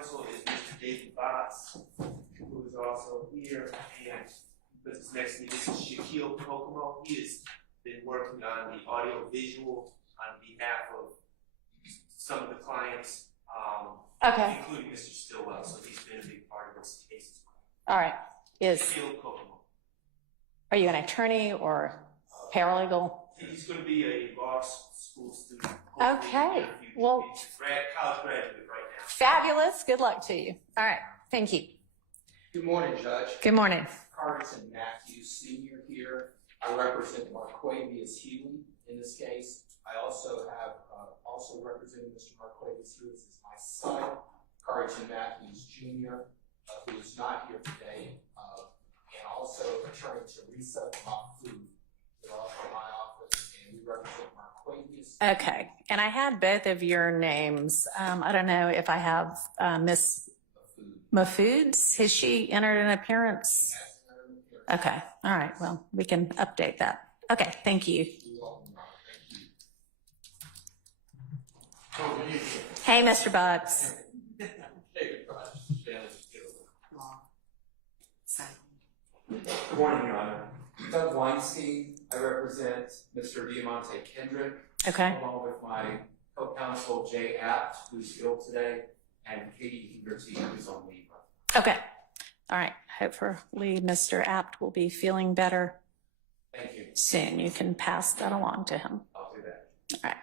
counsel is Mr. David Botts, who is also here, and this next to me, this is Shaquille Kokomo. He has been working on the audio visual on behalf of some of the clients, including Mr. Stillwell, so he's been a big part of this case as well. All right. Shaquille Kokomo. Are you an attorney or paralegal? He's going to be a law school student. Okay. Well, he's a college graduate right now. Fabulous. Good luck to you. All right. Thank you. Good morning, Judge. Good morning. Carson Matthews, Sr. here. I represent Marquavius Healy in this case. I also have representing Mr. Marquavius Healy is my son, Carson Matthews, Jr., who is not here today, and also Attorney Teresa Mahfoud. They're all from my office, and we represent Marquavius. Okay. And I had both of your names. I don't know if I have Miss Mahfoud. Has she entered an appearance? Okay. All right. Well, we can update that. Okay. Thank you. Hey, Mr. Butts. Good morning, Your Honor. Doug Weinstein. I represent Mr. Diamante Kendrick, Okay. along with my co-counsel Jay Apt, who's ill today, and Katie Hegarty, who's on leave. Okay. All right. Hopefully Mr. Apt will be feeling better Thank you. soon. You can pass that along to him. I'll do that. All right.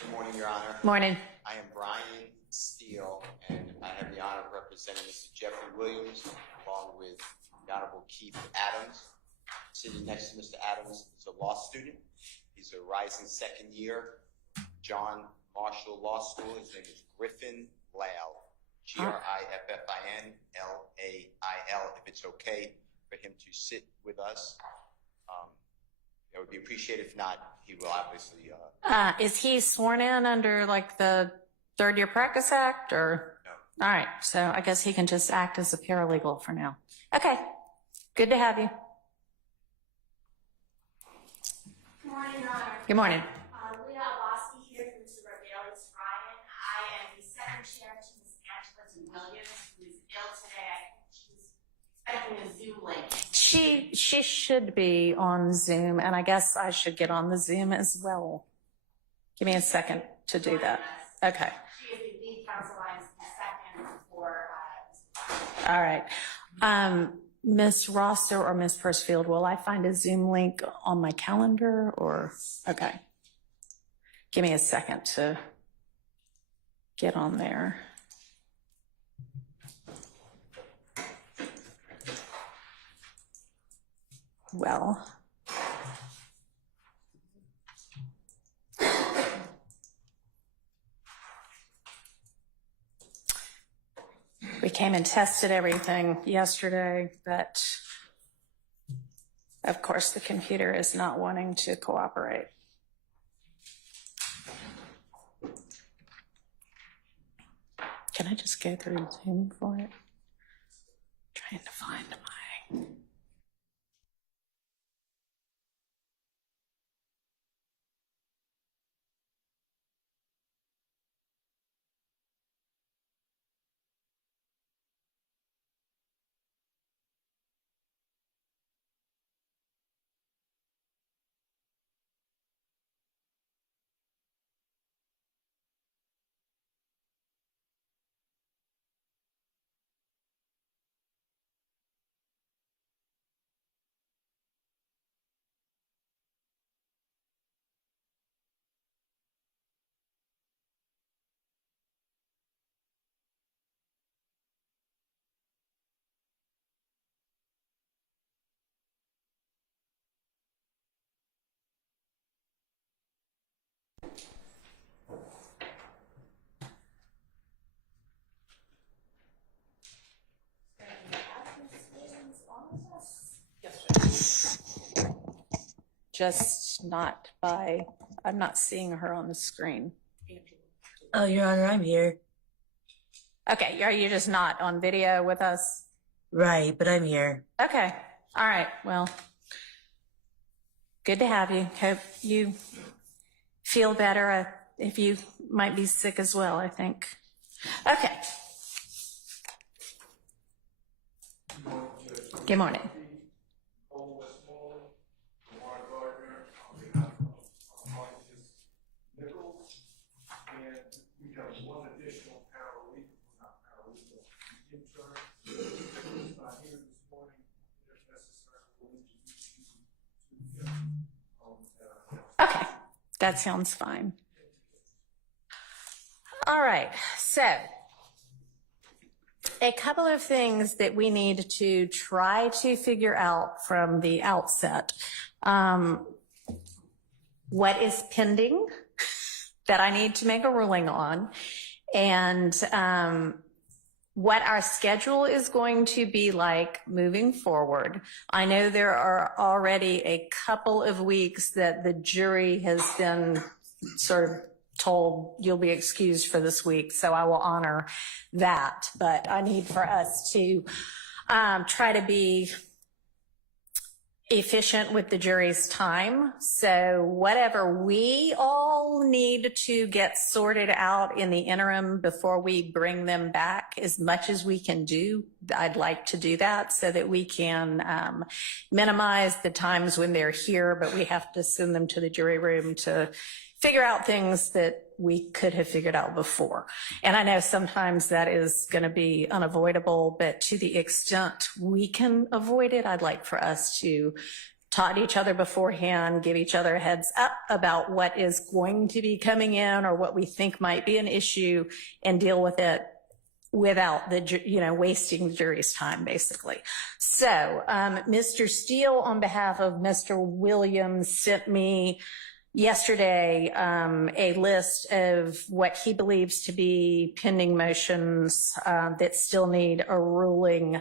Good morning, Your Honor. Morning. I am Brian Steele, and I have the honor of representing Mr. Jeffrey Williams, along with the Honorable Keith Adams. Sitting next to Mr. Adams is a law student. He's a rising second year, John Marshall Law School. His name is Griffin Lail, Griffin Lail. If it's okay for him to sit with us, it would be appreciated. If not, he will obviously. Is he sworn in under like the Third Year Practice Act or? No. All right. So I guess he can just act as a paralegal for now. Okay. Good to have you. Good morning, Your Honor. Good morning. Leah Abasi here from Mr. Rebellious Ryan. I am the second chair to Ms. Angela Williams, who is ill today. I think she's expecting a Zoom link. She should be on Zoom, and I guess I should get on the Zoom as well. Give me a second to do that. Okay. She is the lead counsel. I'm the second for. All right. Miss Rosser or Miss Pursfield, will I find a Zoom link on my calendar or? Okay. Give me a second to get on there. Well, we came and tested everything yesterday, but of course the computer is not wanting to cooperate. Can I just go through Zoom for it? Trying to find my... Just not by, I'm not seeing her on the screen. Oh, Your Honor, I'm here. Okay, are you just not on video with us? Right, but I'm here. Okay, all right, well, good to have you. Hope you feel better. if you might be sick as well, I think. Okay. Good morning. We have one additional paralegal, not paralegal, intern, who's not here this morning, if necessary, we'll introduce you to him. Okay, that sounds fine. All right, so a couple of things that we need to try to figure out from the outset. What is pending that I need to make a ruling on, and what our schedule is going to be like moving forward. I know there are already a couple of weeks that the jury has been sort of told you'll be excused for this week, so I will honor that. But I need for us to try to be efficient with the jury's time. So whatever we all need to get sorted out in the interim before we bring them back, as much as we can do, I'd like to do that so that we can minimize the times when they're here, but we have to send them to the jury room to figure out things that we could have figured out before. And I know sometimes that is going to be unavoidable, but to the extent we can avoid it, I'd like for us to talk to each other beforehand, give each other a heads up about what is going to be coming in or what we think might be an issue, and deal with it without the, wasting the jury's time, basically. So, Mr. Steele, on behalf of Mr. Williams, sent me yesterday a list of what he believes to be pending motions that still need a ruling.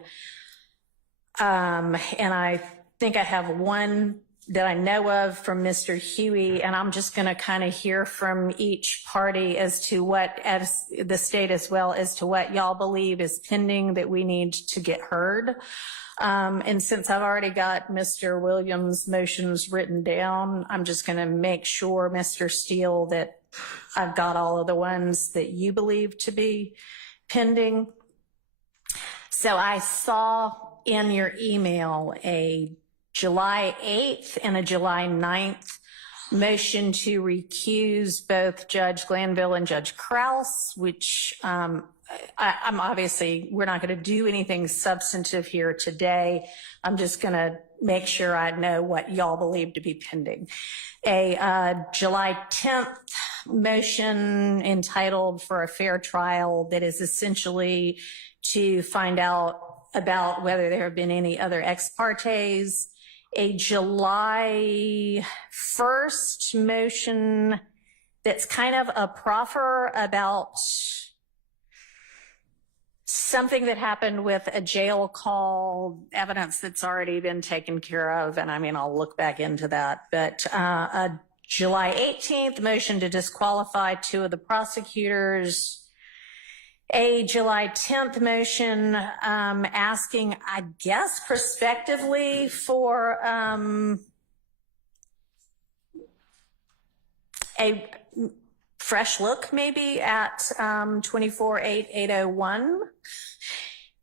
And I think I have one that I know of from Mr. Huey, and I'm just going to kind of hear from each party as to what, as the state as well, as to what y'all believe is pending that we need to get heard. And since I've already got Mr. Williams' motions written down, I'm just going to make sure, Mr. Steele, that I've got all of the ones that you believe to be pending. So I saw in your email a July 8th and a July 9th motion to recuse both Judge Glanville and Judge Krause, which I'm obviously, we're not going to do anything substantive here today. I'm just going to make sure I know what y'all believe to be pending. A July 10th motion entitled for a fair trial that is essentially to find out about whether there have been any other ex partes. A July 1st motion that's kind of a proffer about something that happened with a jail call, evidence that's already been taken care of. And I mean, I'll look back into that. But a July 18th motion to disqualify two of the prosecutors. A July 10th motion asking, I guess, prospectively for a fresh look maybe at 24-8-801.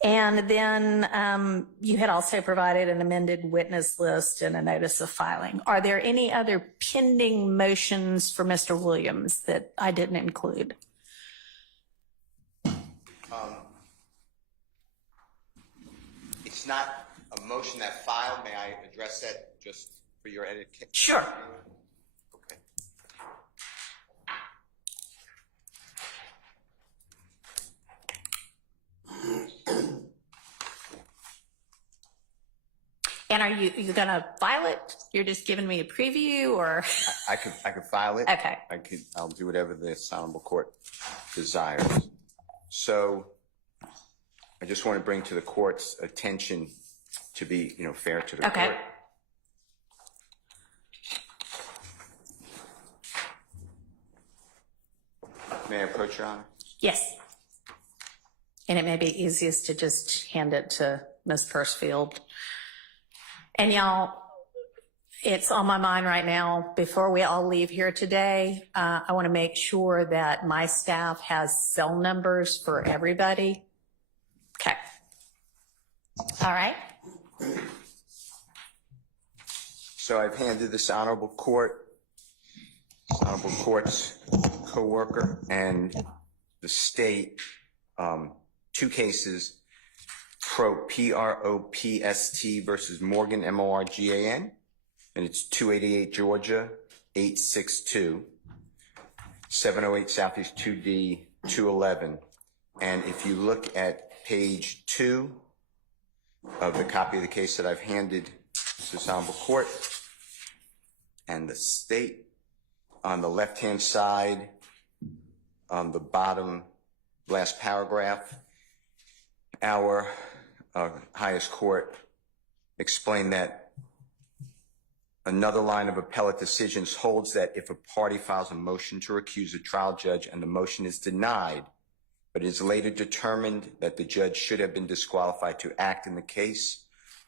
And then you had also provided an amended witness list and a notice of filing. Are there any other pending motions for Mr. Williams that I didn't include? It's not a motion that filed. May I address that just for your editing? Sure. Okay. And are you going to file it? You're just giving me a preview, or? I could file it. Okay. I'll do whatever the honorable court desires. So I just want to bring to the court's attention to be, fair to the court. May I approach, Your Honor? Yes. And it may be easiest to just hand it to Ms. Pursfield. And y'all, it's on my mind right now. Before we all leave here today, I want to make sure that my staff has cell numbers for everybody. Okay. All right. So I've handed this honorable court's co-worker and the state 2 cases, P-R-O-P-S-T versus Morgan, M-O-R-G-A-N, and it's 288 Georgia, 862, 708 Southeast 2D, 211. And if you look at page 2 of the copy of the case that I've handed to this honorable court and the state, on the left-hand side, on the bottom last paragraph, our highest court explained that another line of appellate decisions holds that if a party files a motion to recuse a trial judge and the motion is denied, but it is later determined that the judge should have been disqualified to act in the case,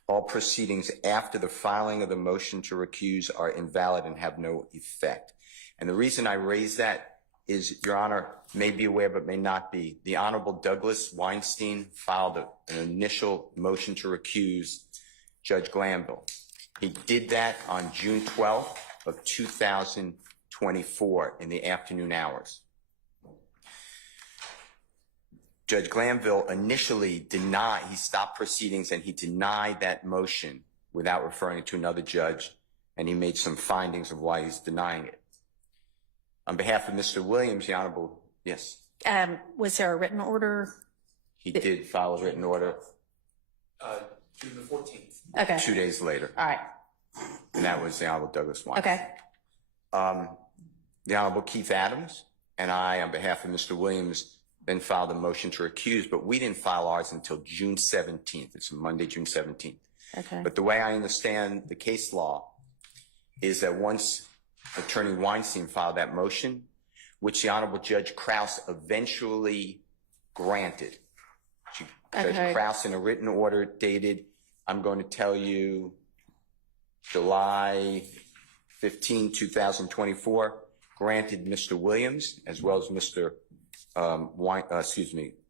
all proceedings after the filing of the motion to recuse are invalid and have no effect. And the reason I raise that is, Your Honor may be aware but may not be, the Honorable Douglas Weinstein filed an initial motion to recuse Judge Glanville. He did that on June 12th of 2024 in the afternoon hours. Judge Glanville initially he stopped proceedings and he denied that motion without referring it to another judge, and he made some findings of why he's denying it. On behalf of Mr. Williams, the Honorable, yes? Was there a written order? He did file a written order June the 14th. Okay. 2 days later, All right. and that was the Honorable Douglas Weinstein. Okay. The Honorable Keith Adams and I, on behalf of Mr. Williams, then filed a motion to recuse, but we didn't file ours until June 17th. It's Monday, June 17th. Okay. But the way I understand the case law is that once Attorney Weinstein filed that motion, which the Honorable Judge Krause eventually granted. Judge Krause, in a written order dated, I'm going to tell you, July 15, 2024, granted Mr. Williams as well as Mr.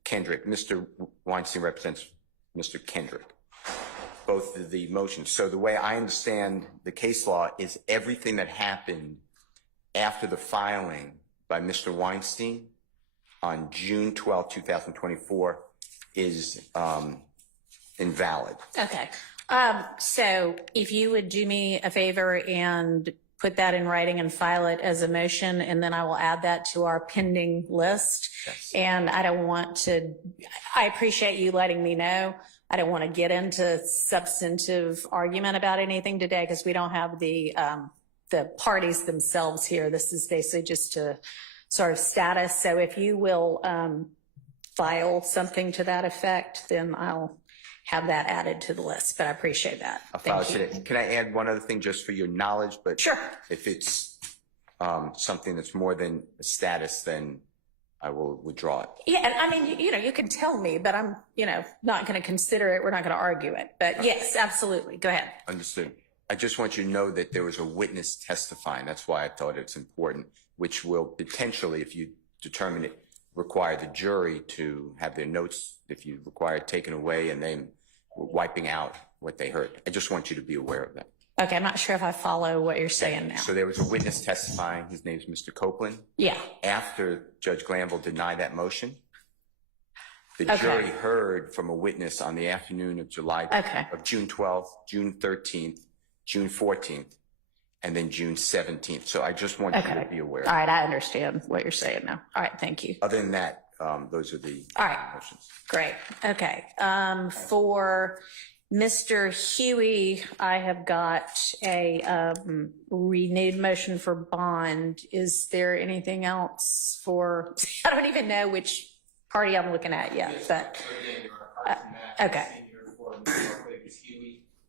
Kendrick. Mr. Weinstein represents Mr. Kendrick, both of the motions. So the way I understand the case law is everything that happened after the filing by Mr. Weinstein on June 12, 2024 is invalid. Okay. So if you would do me a favor and put that in writing and file it as a motion, and then I will add that to our pending list. Yes. And I appreciate you letting me know. I don't want to get into substantive argument about anything today because we don't have the parties themselves here. This is basically just a sort of status. So if you will file something to that effect, then I'll have that added to the list. But I appreciate that. I'll file it today. Can I add one other thing just for your knowledge? But sure. If it's something that's more than a status, then I will withdraw it. Yeah, and I mean, you can tell me, but I'm, not going to consider it. We're not going to argue it. But yes, absolutely. Go ahead. Understood. I just want you to know that there was a witness testifying. That's why I thought it's important, which will potentially, if you determine it, require the jury to have their notes, if you require it taken away and then wiping out what they heard. I just want you to be aware of that. Okay, I'm not sure if I follow what you're saying now. So there was a witness testifying. His name's Mr. Copeland. Yeah. After Judge Glanville denied that motion, the jury heard from a witness on the afternoon of of June 12th, June 13th, June 14th, and then June 17th. So I just want you to be aware. All right, I understand what you're saying now. All right, thank you. Other than that, those are the motions. Great. Okay. For Mr. Huey, I have got a renewed motion for bond. Is there anything else for? I don't even know which party I'm looking at yet, but okay.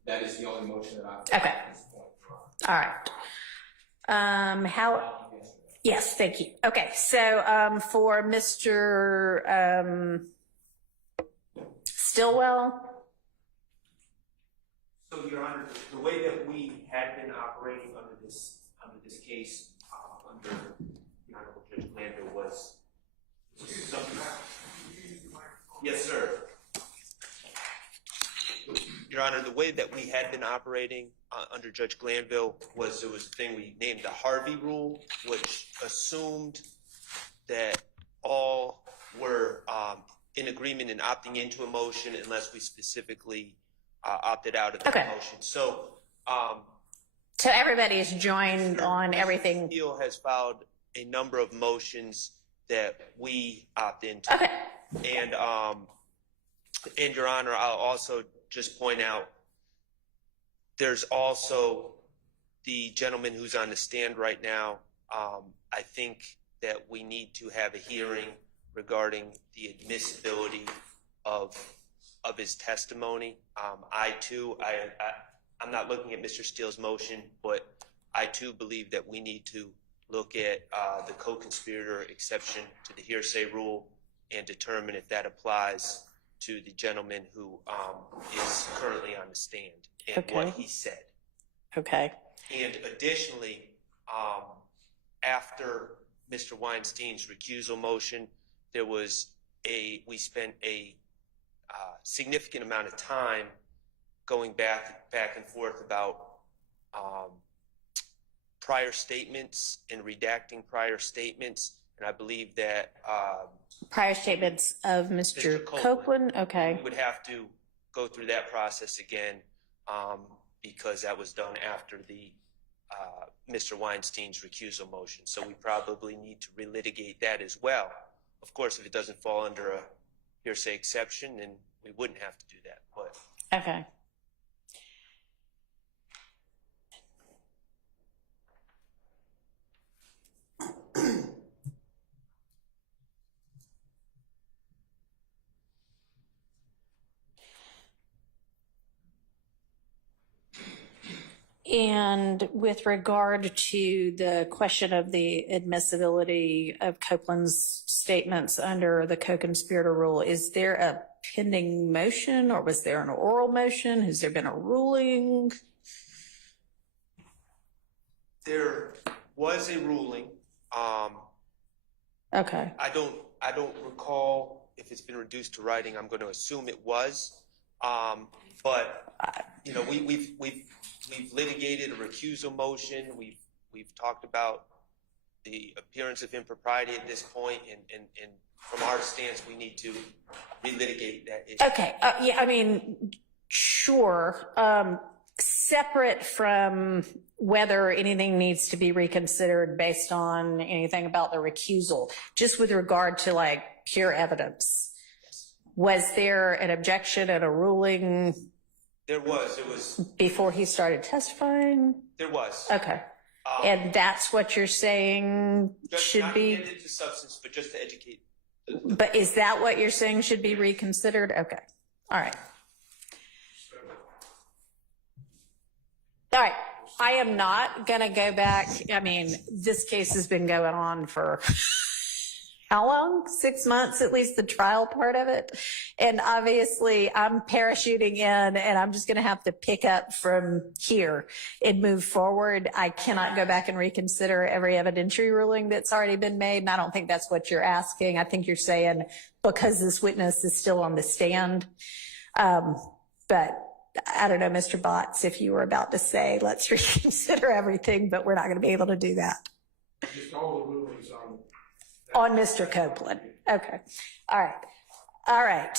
That is the only motion that I've okay. At this point. All right. Yes, thank you. Okay, so for Mr. So, Your Honor, the way that we had been operating under this case, under the Honorable Judge Glanville was something. Yes, sir. Your Honor, the way that we had been operating under Judge Glanville was there was a thing we named the Harvey Rule, which assumed that all were in agreement in opting into a motion unless we specifically opted out of the motion. So everybody's joined on everything. Steele has filed a number of motions that we opt into. Okay. And Your Honor, I'll also just point out there's also the gentleman who's on the stand right now. I think that we need to have a hearing regarding the admissibility of his testimony. I'm not looking at Mr. Steele's motion, but I too believe that we need to look at the co-conspirator exception to the hearsay rule and determine if that applies to the gentleman who is currently on the stand and what he said. Okay. And additionally, after Mr. Weinstein's recusal motion, we spent a significant amount of time going back and forth about prior statements and redacting prior statements. And I believe that prior statements of Mr. Copeland. Okay. We would have to go through that process again because that was done after the Mr. Weinstein's recusal motion. So we probably need to relitigate that as well. Of course, if it doesn't fall under a hearsay exception, then we wouldn't have to do that. But okay. And with regard to the question of the admissibility of Copeland's statements under the co-conspirator rule, is there a pending motion or was there an oral motion? Has there been a ruling? there was a ruling. Okay. I don't recall if it's been reduced to writing. I'm going to assume it was. But you know, we've litigated a recusal motion. We've talked about the appearance of impropriety at this point, and from our stance, we need to relitigate that issue. Okay. Yeah. I mean, sure. Separate from whether anything needs to be reconsidered based on anything about the recusal, just with regard to like pure evidence. Was there an objection and a ruling? There was. It was before he started testifying? There was. Okay. And that's what you're saying should be? Not into substance, but just to educate. But is that what you're saying should be reconsidered? Okay. All right. All right. I am not going to go back. I mean, this case has been going on for how long? 6 months, at least the trial part of it. And obviously I'm parachuting in and I'm just going to have to pick up from here and move forward. I cannot go back and reconsider every evidentiary ruling that's already been made. And I don't think that's what you're asking. I think you're saying because this witness is still on the stand. But I don't know, Mr. Botts, if you were about to say, let's reconsider everything, but we're not going to be able to do that. Just all the rulings on Mr. Copeland. Okay. All right. All right.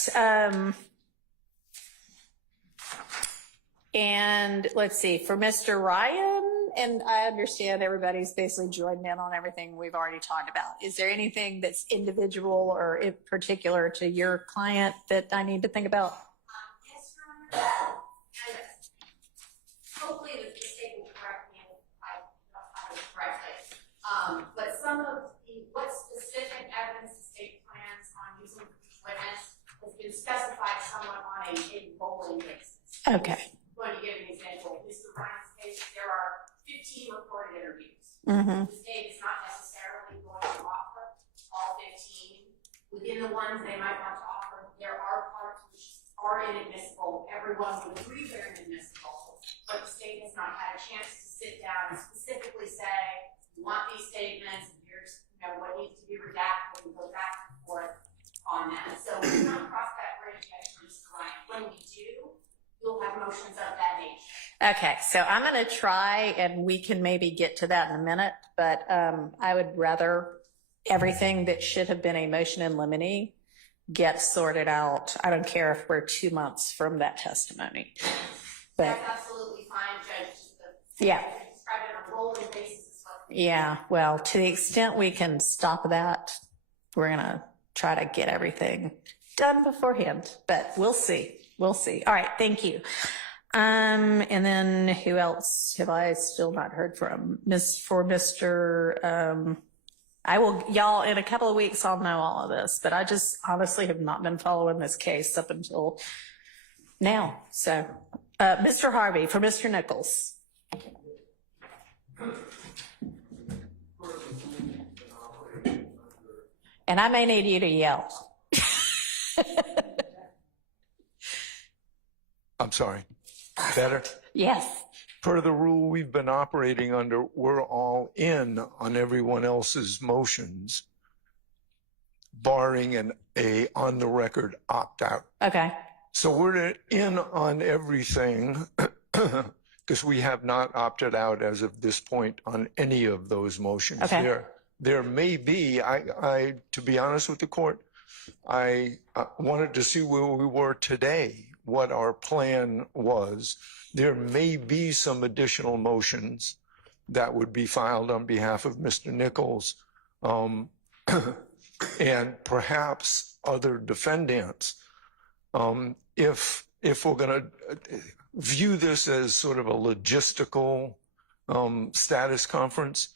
And let's see, for Mr. Ryan, and I understand everybody's basically joined in on everything we've already talked about. Is there anything that's individual or in particular to your client that I need to think about? Yes, Your Honor. And hopefully the state will correct me if I don't have it correctly. But some of what specific evidence the state plans on using each witness has been specified somewhat on a rolling basis. Okay. I'm going to give an example. In Mr. Ryan's case, there are 15 recorded interviews. Mm-hmm. The state is not necessarily going to offer all 15. Within the ones they might want to offer, there are parts which are inadmissible. Everyone would agree they're inadmissible, but the state has not had a chance to sit down and specifically say, we want these statements, and here's what needs to be redacted, and go back and forth on that. So we've not crossed that bridge yet, Mr. Ryan. When we do, you'll have motions of that nature. Okay, so I'm going to try, and we can maybe get to that in a minute, but I would rather everything that should have been a motion in limine get sorted out. I don't care if we're 2 months from that testimony. But that's absolutely fine, Judge. Yeah. Describe it on a rolling basis. Yeah, well, to the extent we can stop that, we're going to try to get everything done beforehand, but we'll see. We'll see. All right, thank you. And then who else have I still not heard from? Y'all, in a couple of weeks, I'll know all of this, but I just honestly have not been following this case up until now. So, Mr. Harvey, for Mr. Nichols. And I may need you to yell. I'm sorry. Better? Yes. Per the rule we've been operating under, we're all in on everyone else's motions, barring a on the record opt out. Okay. So we're in on everything because we have not opted out as of this point on any of those motions. Okay. There may be, I to be honest with the court, I wanted to see where we were today, what our plan was. There may be some additional motions that would be filed on behalf of Mr. Nichols, and perhaps other defendants. If we're going to view this as sort of a logistical status conference,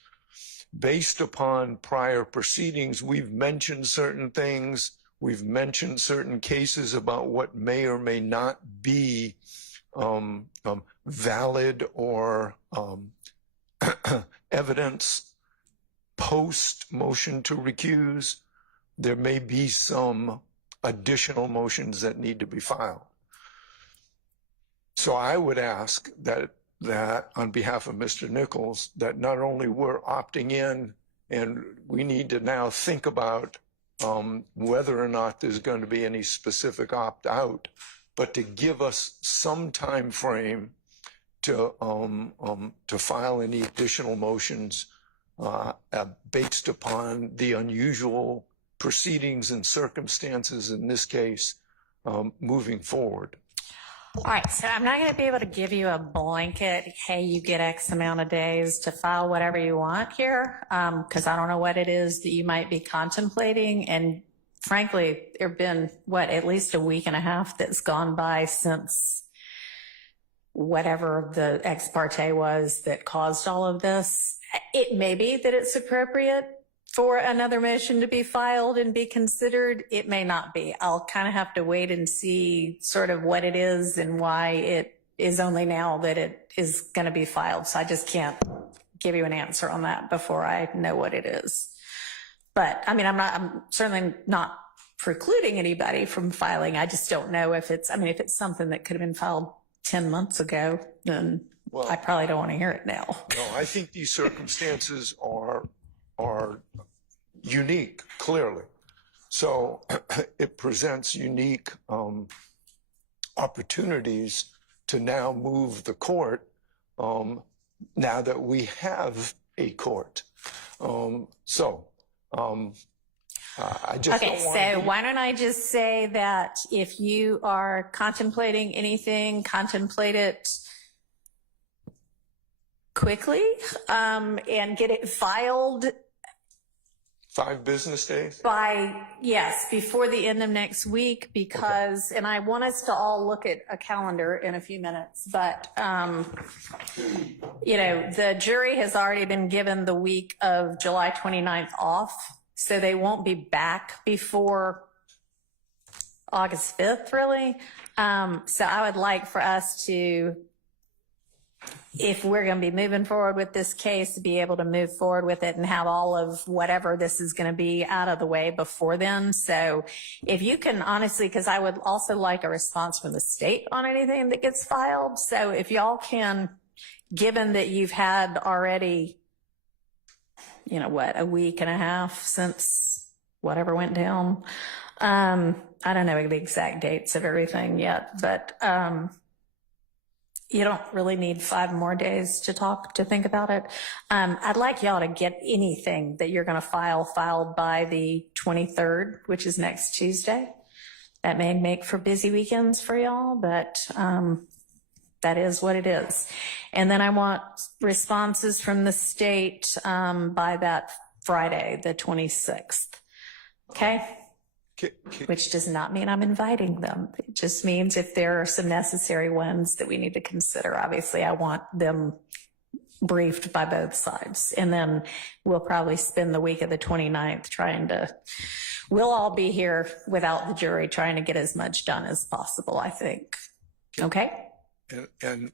based upon prior proceedings, we've mentioned certain things. We've mentioned certain cases about what may or may not be valid or evidence post motion to recuse. There may be some additional motions that need to be filed. So I would ask that on behalf of Mr. Nichols, that not only we're opting in, and we need to now think about whether or not there's going to be any specific opt out, but to give us some time frame to file any additional motions based upon the unusual proceedings and circumstances in this case moving forward. All right, so I'm not going to be able to give you a blanket, hey, you get X amount of days to file whatever you want here, because I don't know what it is that you might be contemplating. And frankly, there have been, at least a week and a half that's gone by since whatever the ex parte was that caused all of this. It may be that it's appropriate for another motion to be filed and be considered. It may not be. I'll kind of have to wait and see sort of what it is and why it is only now that it is going to be filed. So I just can't give you an answer on that before I know what it is. But I mean, I'm certainly not precluding anybody from filing. I just don't know if it's something that could have been filed 10 months ago, then I probably don't want to hear it now. No, I think these circumstances are unique, clearly. So it presents unique opportunities to now move the court now that we have a court. I just okay, so why don't I just say that if you are contemplating anything, contemplate it quickly and get it filed 5 business days? Before the end of next week, because, and I want us to all look at a calendar in a few minutes, but, the jury has already been given the week of July 29th off, so they won't be back before August 5th, really. So I would like for us to if we're going to be moving forward with this case, to be able to move forward with it and have all of whatever this is going to be out of the way before then. So if you can honestly, because I would also like a response from the state on anything that gets filed. So if y'all can, given that you've had already, you know, what, a week and a half since whatever went down. I don't know the exact dates of everything yet, but you don't really need 5 more days to think about it. I'd like y'all to get anything that you're going to filed by the 23rd, which is next Tuesday. That may make for busy weekends for y'all, but that is what it is. And then I want responses from the state by that Friday, the 26th. Okay? Which does not mean I'm inviting them. It just means if there are some necessary ones that we need to consider. Obviously, I want them briefed by both sides. And then we'll probably spend the week of the 29th we'll all be here without the jury trying to get as much done as possible, I think. Okay? And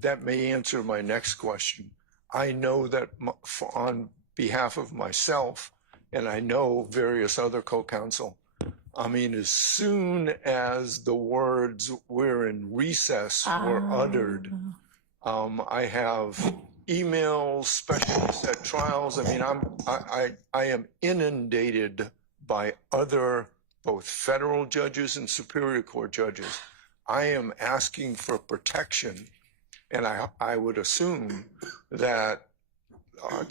that may answer my next question. I know that on behalf of myself, and I know various other co-counsel, I mean, as soon as the words "we're in recess" were uttered, I have emails, specialists at trials. I mean, I am inundated by other both federal judges and Superior Court judges. I am asking for protection, and I would assume that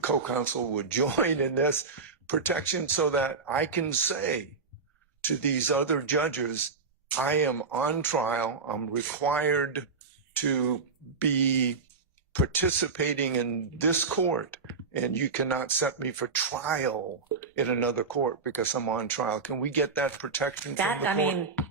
co-counsel would join in this protection so that I can say to these other judges, I am on trial, I'm required to be participating in this court, and you cannot set me for trial in another court because I'm on trial. Can we get that protection from the court?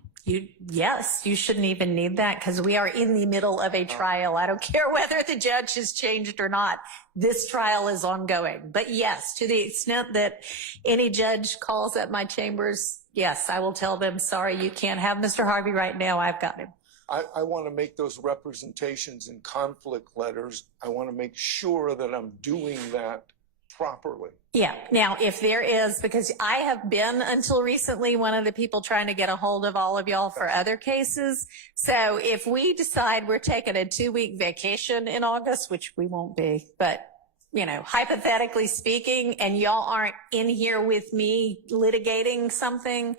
Yes, you shouldn't even need that because we are in the middle of a trial. I don't care whether the judge has changed or not. This trial is ongoing. But yes, to the extent that any judge calls at my chambers, yes, I will tell them, sorry, you can't have Mr. Harvey right now. I've got him. I want to make those representations in conflict letters. I want to make sure that I'm doing that properly. Yeah. Now, if there is, because I have been until recently one of the people trying to get a hold of all of y'all for other cases. So if we decide we're taking a 2-week vacation in August, which we won't be, but you know, hypothetically speaking, and y'all aren't in here with me litigating something,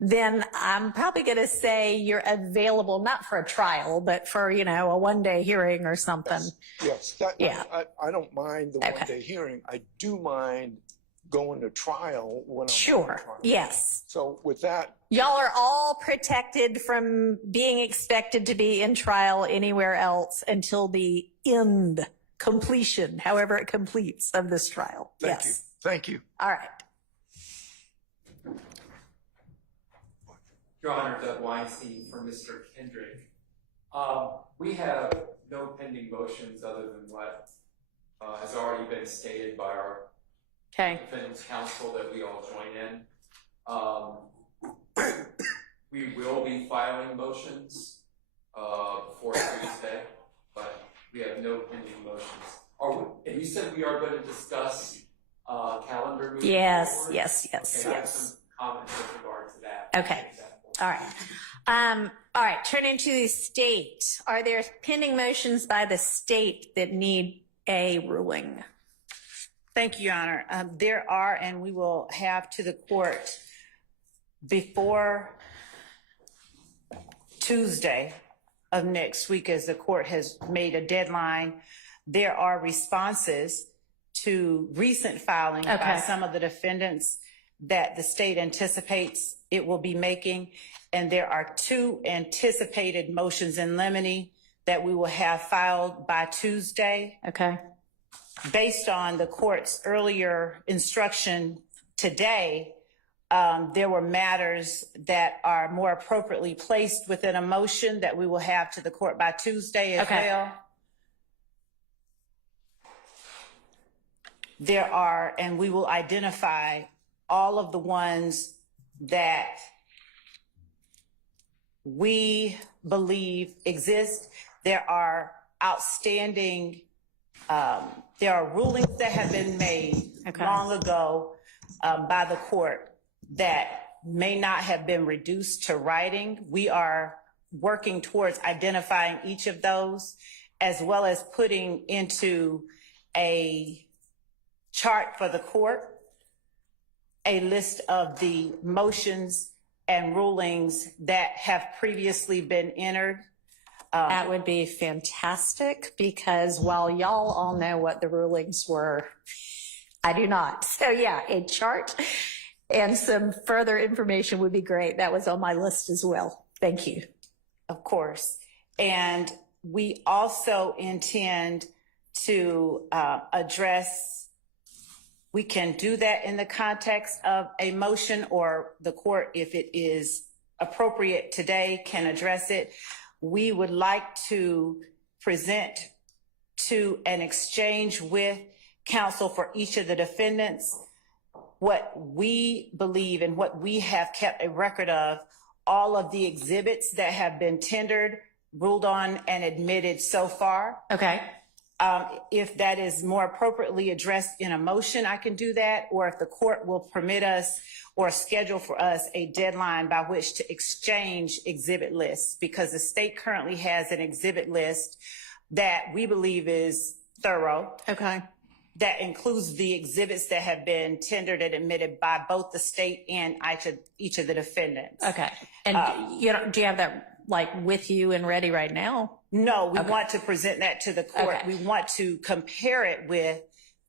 then I'm probably going to say you're available, not for a trial, but for, you know, a 1-day hearing or something. Yes. I don't mind the 1-day hearing. I do mind going to trial when I'm on trial. Yes. So with that. Y'all are all protected from being expected to be in trial anywhere else until the completion, however it completes, of this trial. Thank you. Thank you. All right. Your Honor, Doug Weinstein for Mr. Kendrick. We have no pending motions other than what has already been stated by our defendant's counsel that we all join in. We will be filing motions before Tuesday, but we have no pending motions. And you said we are going to discuss calendar moving forward? Yes. Okay, I have some comments with regard to that. Okay. All right. All right. Turning to the state. Are there pending motions by the state that need a ruling? Thank you, Your Honor. There are, and we will have to the court before Tuesday of next week, as the court has made a deadline. There are responses to recent filings by some of the defendants that the state anticipates it will be making. And there are 2 anticipated motions in limine that we will have filed by Tuesday. Okay. Based on the court's earlier instruction today, there were matters that are more appropriately placed within a motion that we will have to the court by Tuesday as well. There are, and we will identify all of the ones that we believe exist. There are outstanding, there are rulings that have been made Okay. long ago by the court that may not have been reduced to writing. We are working towards identifying each of those, as well as putting into a chart for the court a list of the motions and rulings that have previously been entered. That would be fantastic, because while y'all all know what the rulings were, I do not. So yeah, a chart and some further information would be great. That was on my list as well. Thank you. Of course. And we also intend to address, we can do that in the context of a motion, or the court, if it is appropriate today, can address it. We would like to present to an exchange with counsel for each of the defendants what we believe and what we have kept a record of, all of the exhibits that have been tendered, ruled on, and admitted so far. Okay. If that is more appropriately addressed in a motion, I can do that, or if the court will permit us or schedule for us a deadline by which to exchange exhibit lists, because the state currently has an exhibit list that we believe is thorough. Okay. That includes the exhibits that have been tendered and admitted by both the state and each of the defendants. Okay. And do you have that like with you and ready right now? No, we want to present that to the court. Okay. We want to compare it with,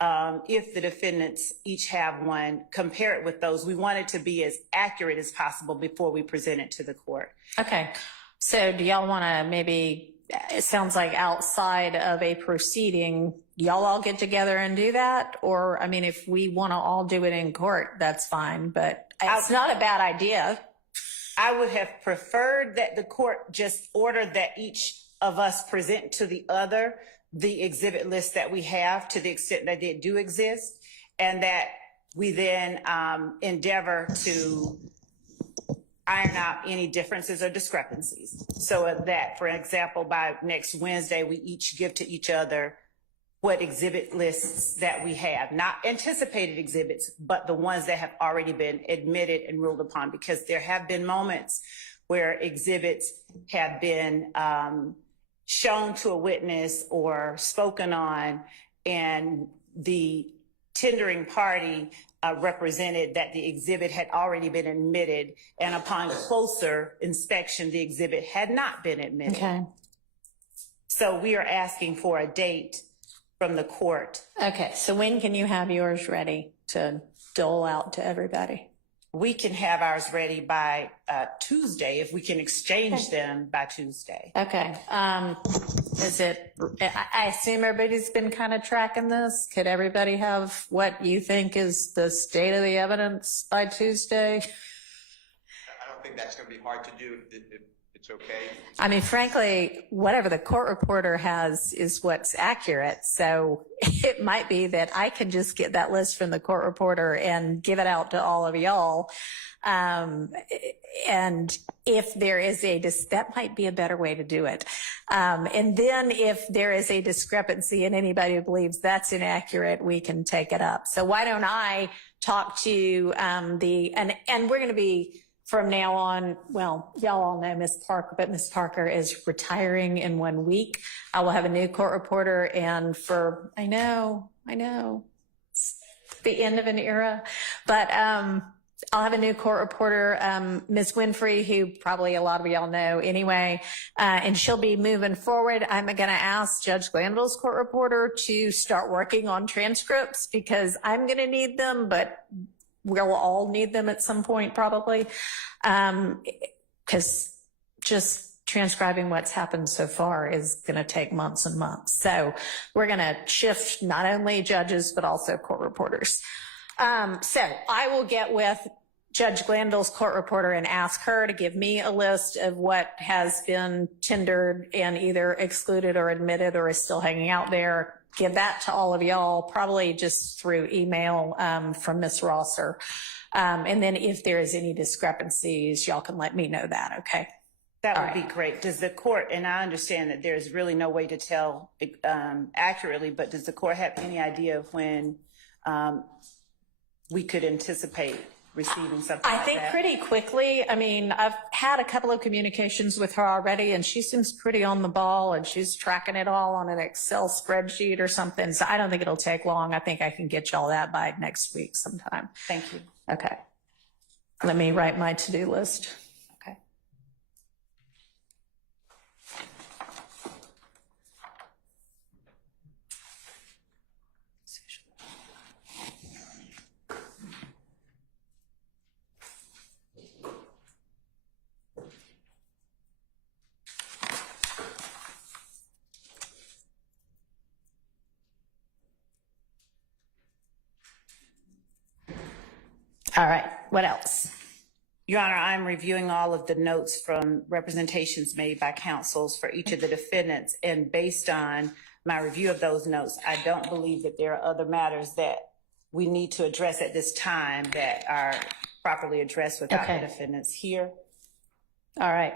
if the defendants each have one, compare it with those. We want it to be as accurate as possible before we present it to the court. Okay. So do y'all want to maybe, it sounds like outside of a proceeding, y'all all get together and do that? Or, I mean, if we want to all do it in court, that's fine, but it's not a bad idea. I would have preferred that the court just ordered that each of us present to the other the exhibit list that we have, to the extent that they do exist, and that we then endeavor to iron out any differences or discrepancies. So that, for example, by next Wednesday, we each give to each other what exhibit lists that we have, not anticipated exhibits, but the ones that have already been admitted and ruled upon, because there have been moments where exhibits have been shown to a witness or spoken on, and the tendering party represented that the exhibit had already been admitted, and upon closer inspection, the exhibit had not been admitted. Okay. So we are asking for a date from the court. Okay. So when can you have yours ready to dole out to everybody? We can have ours ready by Tuesday, if we can exchange them by Tuesday. Okay. I assume everybody's been kind of tracking this. Could everybody have what you think is the state of the evidence by Tuesday? I don't think that's going to be hard to do if it's okay. I mean, frankly, whatever the court reporter has is what's accurate. So it might be that I can just get that list from the court reporter and give it out to all of y'all. And if there is that might be a better way to do it. And then if there is a discrepancy and anybody who believes that's inaccurate, we can take it up. So why don't I talk to and we're going to be, from now on, well, y'all all know Miss Parker, but Miss Parker is retiring in 1 week. I will have a new court reporter, and I know, it's the end of an era, but I'll have a new court reporter, Ms. Winfrey, who probably a lot of y'all know anyway, and she'll be moving forward. I'm going to ask Judge Glanville's court reporter to start working on transcripts, because I'm going to need them, but we'll all need them at some point probably, because just transcribing what's happened so far is going to take months and months. So we're going to shift not only judges, but also court reporters. So I will get with Judge Glanville's court reporter and ask her to give me a list of what has been tendered and either excluded or admitted or is still hanging out there. Give that to all of y'all, probably just through email from Ms. Rosser. And then if there is any discrepancies, y'all can let me know that, okay? That All would be great. Does the court, and I understand that there's really no way to tell accurately, but does the court have any idea of when we could anticipate receiving something I like think that? pretty quickly. I mean, I've had a couple of communications with her already, and she seems pretty on the ball, and she's tracking it all on an Excel spreadsheet or something. So I don't think it'll take long. I think I can get y'all that by next week sometime. Thank you. Okay. Let me write my to-do list. Okay. All right. What else? Your Honor, I'm reviewing all of the notes from representations made by counsels for each of the defendants, and based on my review of those notes, I don't believe that there are other matters that we need to address at this time that are properly addressed without the defendants here. All right.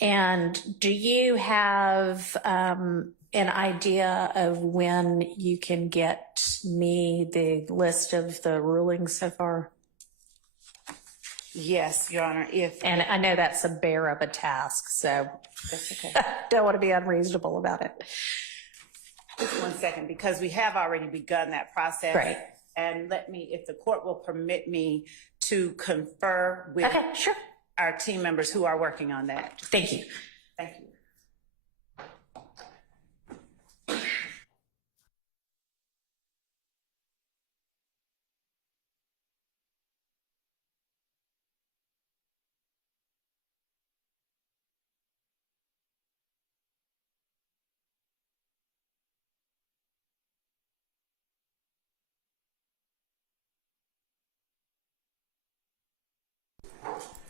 And do you have an idea of when you can get me the list of the rulings so far? Yes, Your Honor. And I know that's a bear of a task, so That's okay. don't want to be unreasonable about it. Just 1 second, because we have already begun that process. Right. And let me, if the court will permit me to confer with Okay, sure. our team members who are working on that. Thank you. Thank you.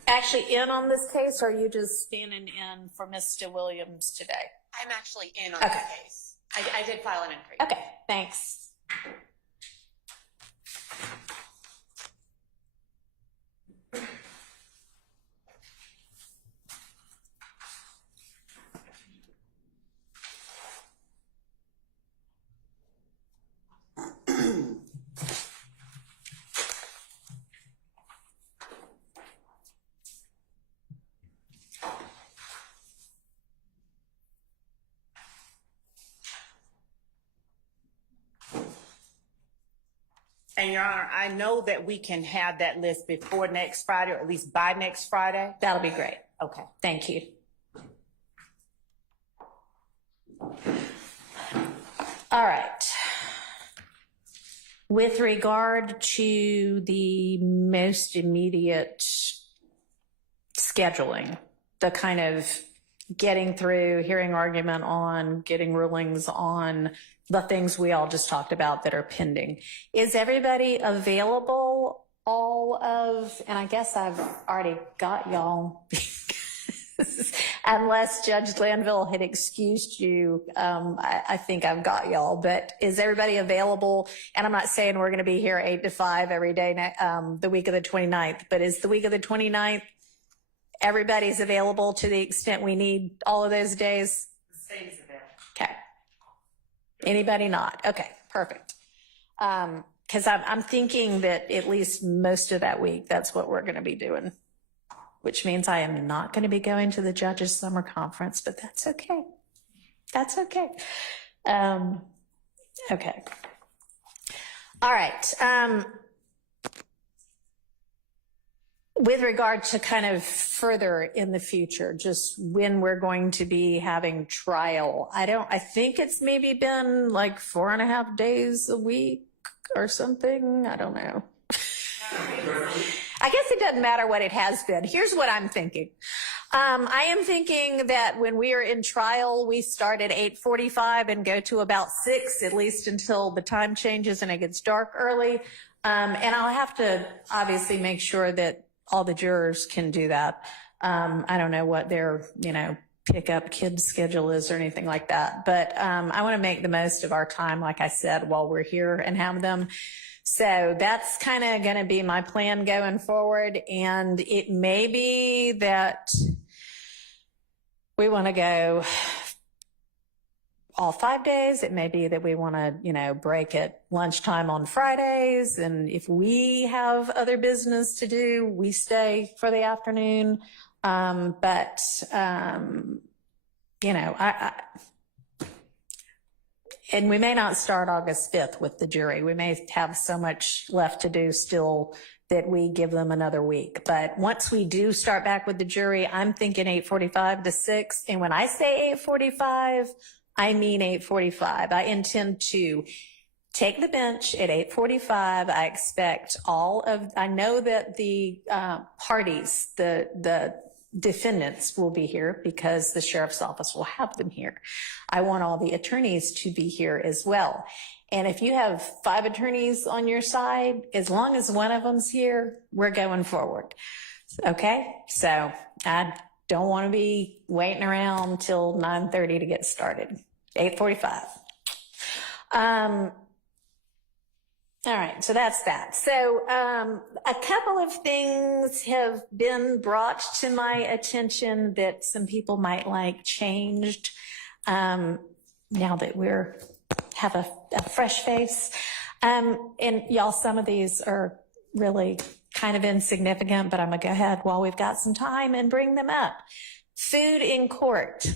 Actually in on this case, or are you just standing in for Mr. Williams today? I'm actually in on Okay. this case. I did file an entry. Okay, thanks. And Your Honor, I know that we can have that list before next Friday, or at least by next Friday. That'll be great. Okay. Thank you. All right. With regard to the most immediate scheduling, the kind of getting through, hearing argument on, getting rulings on the things we all just talked about that are pending. Is everybody available all of, and I guess I've already got y'all, unless Judge Glanville had excused you, I think I've got y'all, but is everybody available? And I'm not saying we're going to be here 8 to 5 every day, the week of the 29th, but is the week of the 29th, everybody's available to the extent we need all of those days? The same is available. Okay. Anybody not? Okay, perfect. Because I'm thinking that at least most of that week, that's what we're going to be doing, which means I am not going to be going to the judges' summer conference, but that's okay. That's okay. Okay. All right. With regard to kind of further in the future, just when we're going to be having trial, I think it's maybe been like 4.5 days a week or something. I don't know. I guess it doesn't matter what it has been. Here's what I'm thinking. I am thinking that when we are in trial, we start at 8:45 and go to about 6, at least until the time changes and it gets dark early. And I'll have to obviously make sure that all the jurors can do that. I don't know what their, pick up kids schedule is or anything like that. But I want to make the most of our time, like I said, while we're here and have them. So that's kind of going to be my plan going forward. And it may be that we want to go all 5 days. It may be that we want to, break at lunchtime on Fridays. And if we have other business to do, we stay for the afternoon. And we may not start August 5th with the jury. We may have so much left to do still that we give them another week. But once we do start back with the jury, I'm thinking 8:45 to 6. And when I say 8:45, I mean 8:45. I intend to take the bench at 8:45. I expect I know that the parties, the defendants will be here because the sheriff's office will have them here. I want all the attorneys to be here as well. And if you have 5 attorneys on your side, as long as one of them's here, we're going forward. Okay? So I don't want to be waiting around till 9:30 to get started. 8:45. All right, so that's that. So a couple of things have been brought to my attention that some people might like changed now that have a fresh face. And y'all, some of these are really kind of insignificant, but I'm going to go ahead while we've got some time and bring them up. Food in court.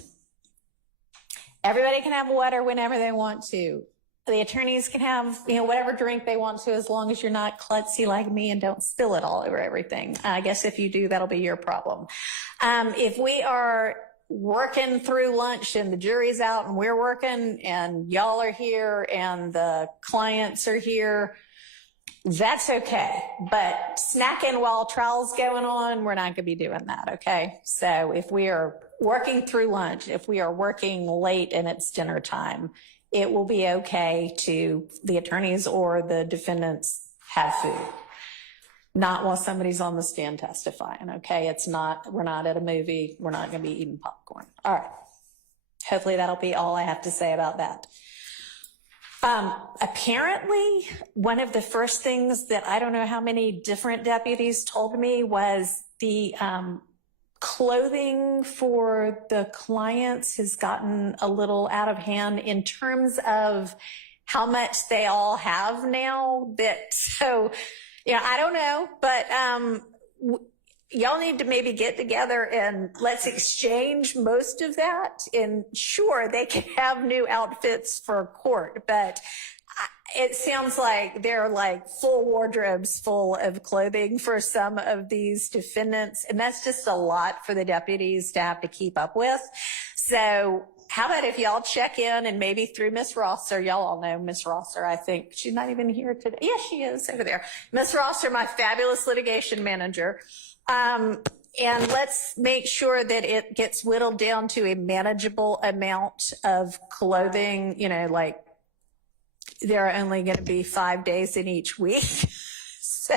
Everybody can have water whenever they want to. The attorneys can have, whatever drink they want to, as long as you're not klutzy like me and don't spill it all over everything. I guess if you do, that'll be your problem. If we are working through lunch and the jury's out and we're working and y'all are here and the clients are here, that's okay. But snacking while trial's going on, we're not going to be doing that, okay? So if we are working through lunch, if we are working late and it's dinner time, it will be okay to the attorneys or the defendants have food. Not while somebody's on the stand testifying, okay? We're not at a movie. We're not going to be eating popcorn. All right. Hopefully that'll be all I have to say about that. Apparently, one of the first things that I don't know how many different deputies told me was the clothing for the clients has gotten a little out of hand in terms of how much they all have now. I don't know, but y'all need to maybe get together and let's exchange most of that. And sure, they can have new outfits for court, but it sounds like they're like full wardrobes full of clothing for some of these defendants. And that's just a lot for the deputies to have to keep up with. So how about if y'all check in and maybe through Miss Rosser, y'all all know Miss Rosser, I think. She's not even here today. Yes, she is over there. Miss Rosser, my fabulous litigation manager. And let's make sure that it gets whittled down to a manageable amount of clothing, like there are only going to be 5 days in each week. So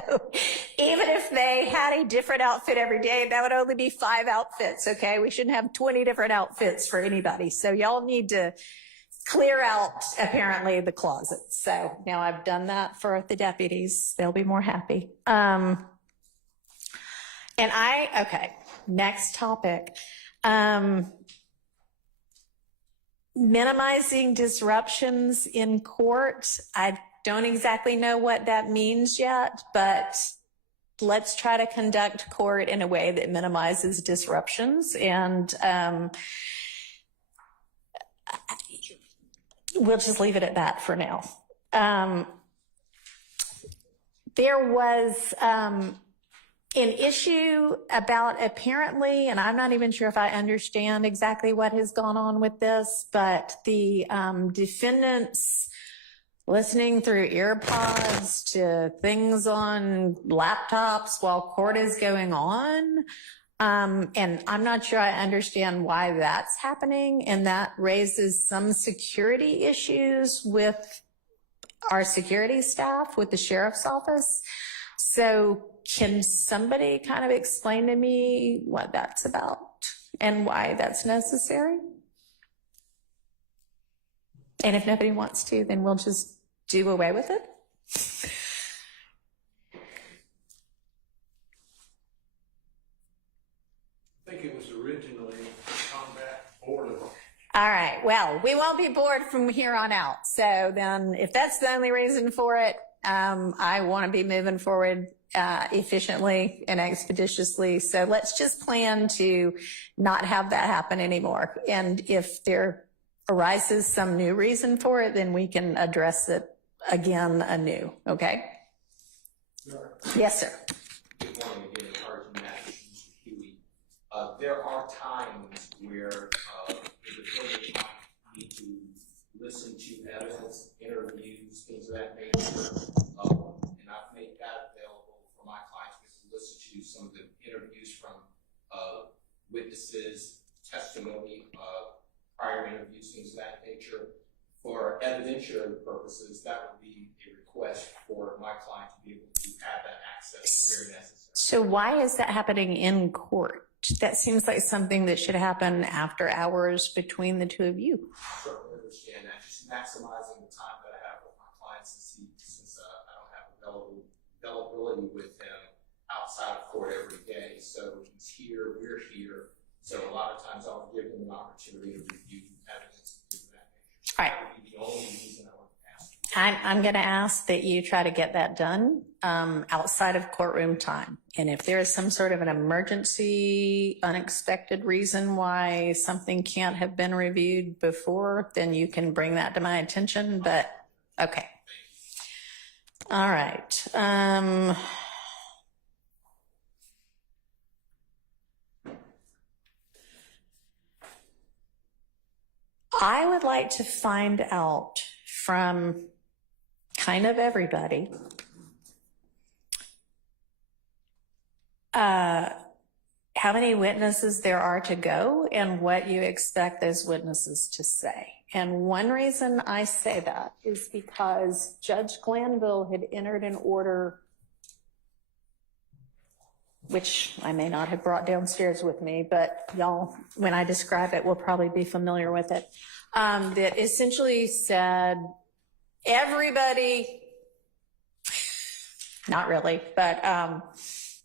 even if they had a different outfit every day, that would only be 5 outfits, okay? We shouldn't have 20 different outfits for anybody. So y'all need to clear out, apparently, the closet. So now I've done that for the deputies. They'll be more happy. Okay, next topic. Minimizing disruptions in court. I don't exactly know what that means yet, but let's try to conduct court in a way that minimizes disruptions. And we'll just leave it at that for now. There was an issue about apparently, and I'm not even sure if I understand exactly what has gone on with this, but the defendants listening through earpods to things on laptops while court is going on. And I'm not sure I understand why that's happening. And that raises some security issues with our security staff, with the sheriff's office. So can somebody kind of explain to me what that's about and why that's necessary? And if nobody wants to, then we'll just do away with it. I think it was originally combat boredom. All right. Well, we won't be bored from here on out. So then if that's the only reason for it, I want to be moving forward efficiently and expeditiously. So let's just plan to not have that happen anymore. And if there arises some new reason for it, then we can address it again anew. Okay? Yes, sir. Good morning again, Sergeant Matthews, Mr. Huey. There are times where the defendant might need to listen to evidence, interviews, things of that nature, and I've made that available for my clients to listen to some of the interviews from witnesses, testimony, prior interviews, things of that nature. For evidentiary purposes, that would be a request for my client to be able to have that access where necessary. So why is that happening in court? That seems like something that should happen after hours between the two of you. Certainly understand that. Just maximizing the time that I have with my clients since I don't have availability with him outside of court every day. So he's here, we're here. So a lot of times I'll give him an opportunity to review evidence and things of that nature. All right. That would be the only reason I would ask. I'm going to ask that you try to get that done outside of courtroom time. And if there is some sort of an emergency, unexpected reason why something can't have been reviewed before, then you can bring that to my attention. But okay. All right. I would like to find out from kind of everybody how many witnesses there are to go and what you expect those witnesses to say. And one reason I say that is because Judge Glanville had entered an order, which I may not have brought downstairs with me, but y'all, when I describe it, will probably be familiar with it, that essentially said everybody, not really, but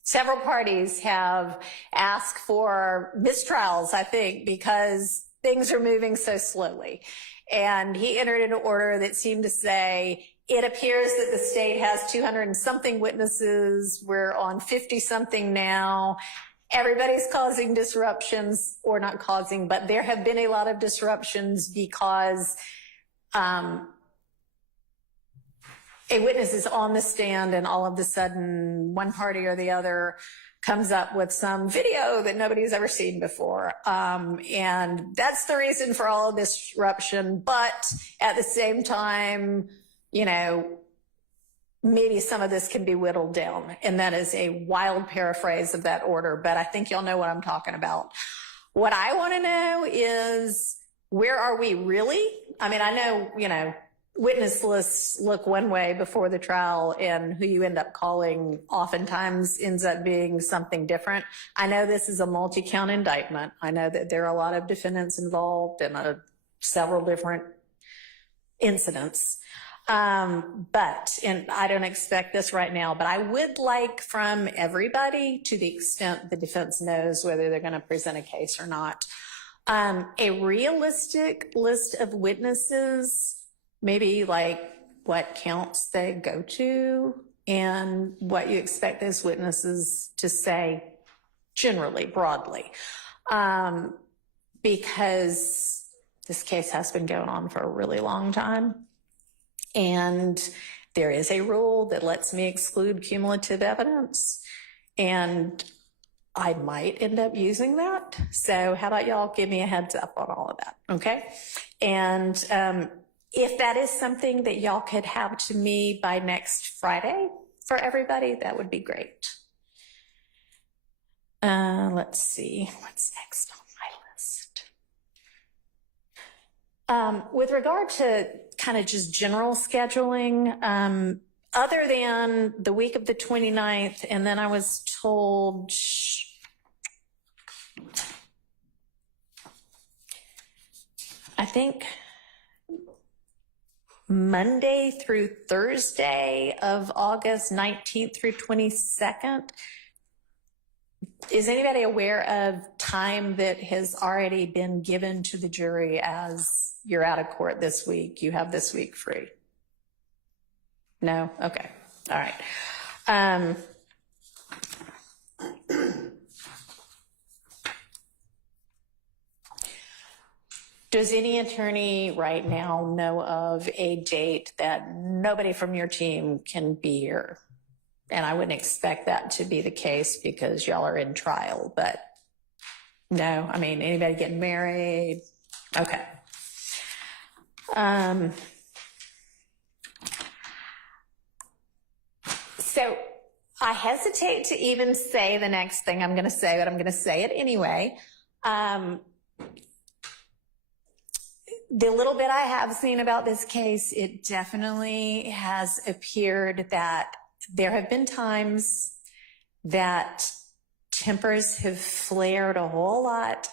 several parties have asked for mistrials, I think, because things are moving so slowly. And he entered an order that seemed to say, it appears that the state has 200 and something witnesses. We're on 50 something now. Everybody's causing disruptions, or not causing, but there have been a lot of disruptions because a witness is on the stand and all of a sudden one party or the other comes up with some video that nobody's ever seen before. And that's the reason for all of this disruption. But at the same time, you know, maybe some of this can be whittled down. And that is a wild paraphrase of that order, but I think y'all know what I'm talking about. What I want to know is, where are we really? I mean, I know, you know, witness lists look one way before the trial, and who you end up calling oftentimes ends up being something different. I know this is a multi-count indictment. I know that there are a lot of defendants involved in several different incidents. And I don't expect this right now, but I would like from everybody, to the extent the defense knows whether they're going to present a case or not, a realistic list of witnesses, maybe like what counts they go to and what you expect those witnesses to say generally, broadly. Because this case has been going on for a really long time. And there is a rule that lets me exclude cumulative evidence, and I might end up using that. So how about y'all give me a heads up on all of that, okay? And if that is something that y'all could have to me by next Friday for everybody, that would be great. Let's see, what's next on my list? With regard to kind of just general scheduling, other than the week of the 29th, and then I was told, I think Monday through Thursday of August 19th through 22nd. Is anybody aware of time that has already been given to the jury as you're out of court this week. You have this week free. No? Okay. All right. Does any attorney right now know of a date that nobody from your team can be here? And I wouldn't expect that to be the case because y'all are in trial, but no, I mean, anybody getting married? Okay. So I hesitate to even say the next thing I'm going to say, but I'm going to say it anyway. The little bit I have seen about this case, it definitely has appeared that there have been times that tempers have flared a whole lot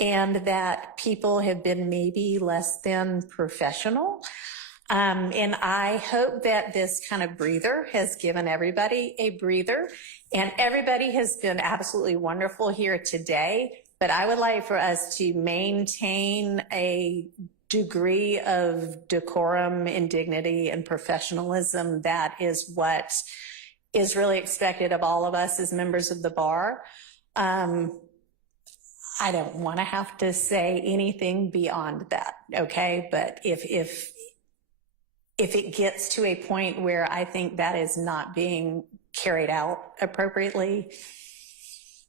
and that people have been maybe less than professional. And I hope that this kind of breather has given everybody a breather, and everybody has been absolutely wonderful here today. But I would like for us to maintain a degree of decorum and dignity and professionalism. That is what is really expected of all of us as members of the bar. I don't want to have to say anything beyond that, okay? But if it gets to a point where I think that is not being carried out appropriately,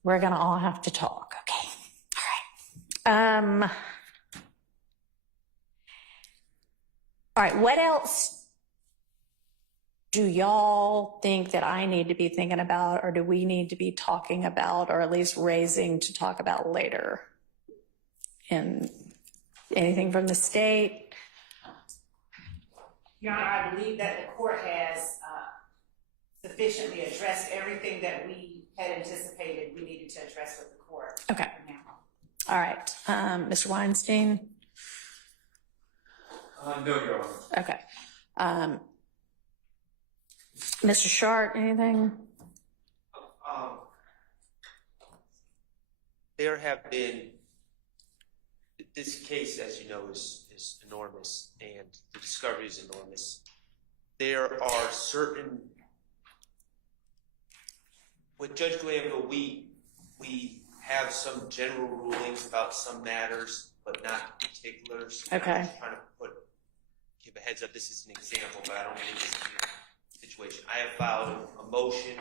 we're going to all have to talk, okay? All right. All right, what else do y'all think that I need to be thinking about, or do we need to be talking about, or at least raising to talk about later? And anything from the state? Your Honor, I believe that the court has sufficiently addressed everything that we had anticipated we needed to address with the court. Okay. All right. Mr. Weinstein? No, Your Honor. Okay. Mr. Sharp, anything? There have been, this case, as you know, is enormous, and the discovery is enormous. There are certain, with Judge Glanville, we have some general rulings about some matters, but not particulars. Okay. I'm just trying to give a heads up. This is an example, but I don't think this is the situation. I have filed a motion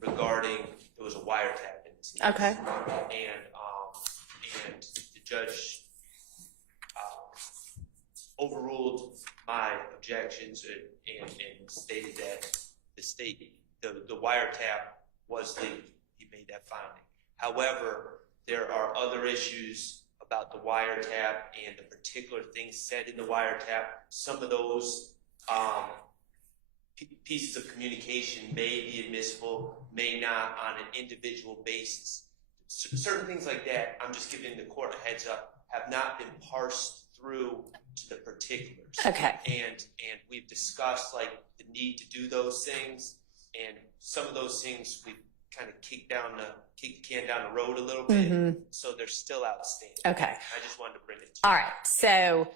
regarding, there was a wiretap in this case. Okay. And the judge overruled my objections and stated that the wiretap was legal. He made that finding. However, there are other issues about the wiretap and the particular things said in the wiretap. Some of those pieces of communication may be admissible, may not on an individual basis. Certain things like that, I'm just giving the court a heads up, have not been parsed through to the particulars. Okay. And we've discussed like the need to do those things, and some of those things we've kind of kicked the can down the road a little bit, so they're still outstanding. Okay. I just wanted to bring it to All right. So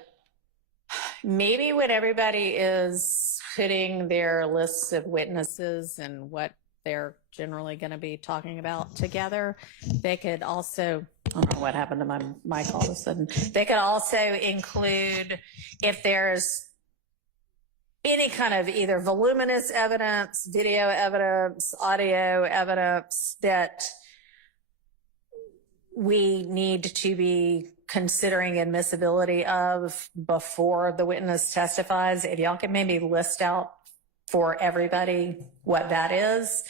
maybe when everybody is putting their lists of witnesses and what they're generally going to be talking about together, they could also, I don't know what happened to my mic all of a sudden. They could also include, if there's any kind of either voluminous evidence, video evidence, audio evidence that we need to be considering admissibility of before the witness testifies, if y'all can maybe list out for everybody what that is.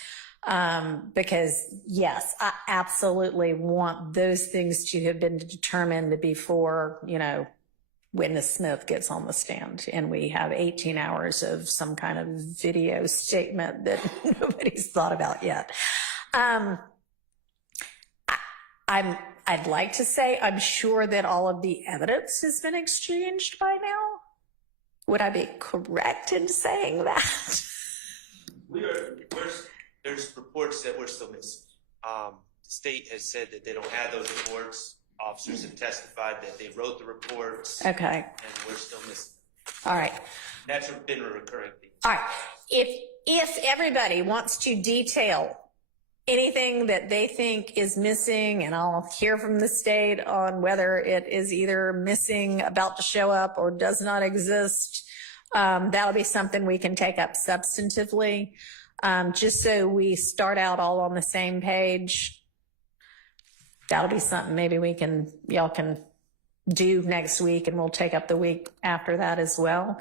Because yes, I absolutely want those things to have been determined before, witness Smith gets on the stand and we have 18 hours of some kind of video statement that nobody's thought about yet. I'd like to say I'm sure that all of the evidence has been exchanged by now. Would I be correct in saying that? there's reports that we're still missing. The state has said that they don't have those reports. Officers have testified that they wrote the reports. Okay. And we're still missing. All right. That's been a recurring theme. All right. If everybody wants to detail anything that they think is missing, and I'll hear from the state on whether it is either missing, about to show up, or does not exist, that'll be something we can take up substantively, just so we start out all on the same page. That'll be something maybe y'all can do next week, and we'll take up the week after that as well.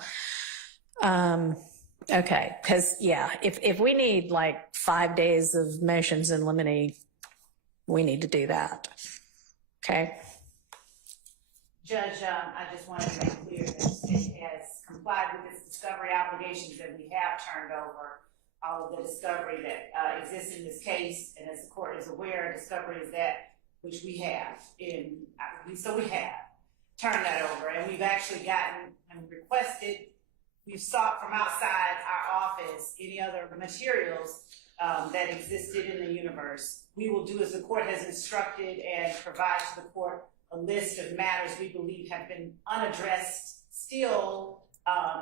Okay, because if we need like 5 days of motions in limine, we need to do that. Okay. Judge, I just wanted to make clear that the state has complied with its discovery obligations, and we have turned over all of the discovery that exists in this case. And as the court is aware, discovery is that which we have so we have turned that over, and we've actually gotten and requested. We've sought from outside our office any other materials that existed in the universe. We will do as the court has instructed and provide to the court a list of matters we believe have been unaddressed still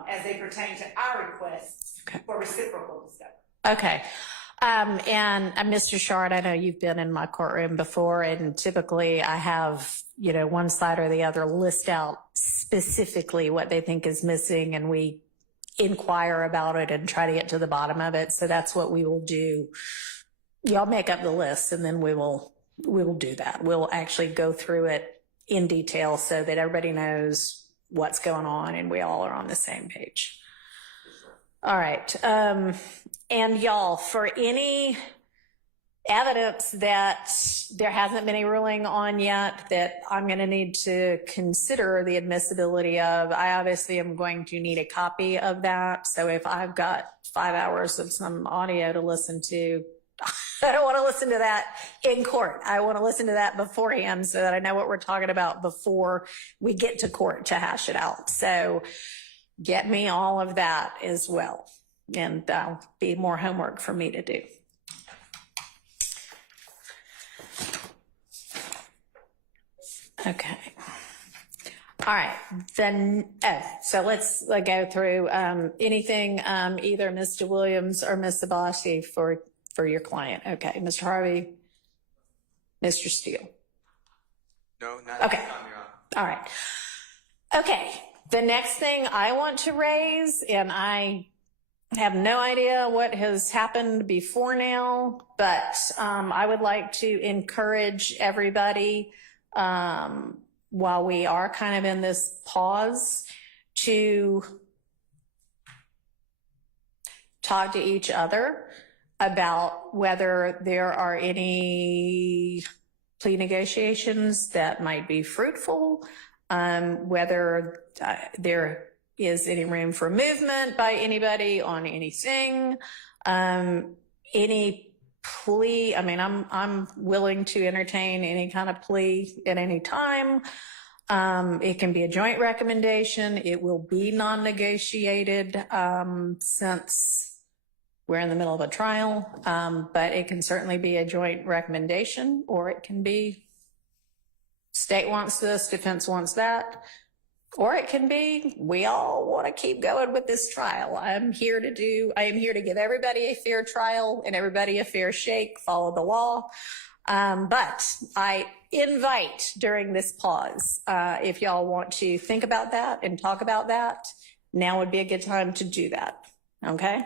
as they pertain to our requests for reciprocal discovery. Okay. And Mr. Shard, I know you've been in my courtroom before, and typically I have, one side or the other list out specifically what they think is missing, and we inquire about it and try to get to the bottom of it. So that's what we will do. Y'all make up the list, and then we will do that. We'll actually go through it in detail so that everybody knows what's going on and we all are on the same page. All right. And y'all, for any evidence that there hasn't been a ruling on yet that I'm going to need to consider the admissibility of, I obviously am going to need a copy of that. So if I've got 5 hours of some audio to listen to, I don't want to listen to that in court. I want to listen to that beforehand so that I know what we're talking about before we get to court to hash it out. So get me all of that as well. And that'll be more homework for me to do. Okay. All right. Then, so let's go through anything, either Mr. Williams or Ms. Sabasi for your client. Okay. Mr. Harvey, Mr. Steele. No, not okay. this time, Your Honor. All right. Okay. The next thing I want to raise, and I have no idea what has happened before now, but I would like to encourage everybody, while we are kind of in this pause, to talk to each other about whether there are any plea negotiations that might be fruitful, whether there is any room for movement by anybody on anything, any plea. I mean, I'm willing to entertain any kind of plea at any time. It can be a joint recommendation. It will be non-negotiated, since we're in the middle of a trial, but it can certainly be a joint recommendation, or it can be state wants this, defense wants that, or it can be we all want to keep going with this trial. I am here to give everybody a fair trial and everybody a fair shake, follow the law. But I invite during this pause, if y'all want to think about that and talk about that, now would be a good time to do that. Okay.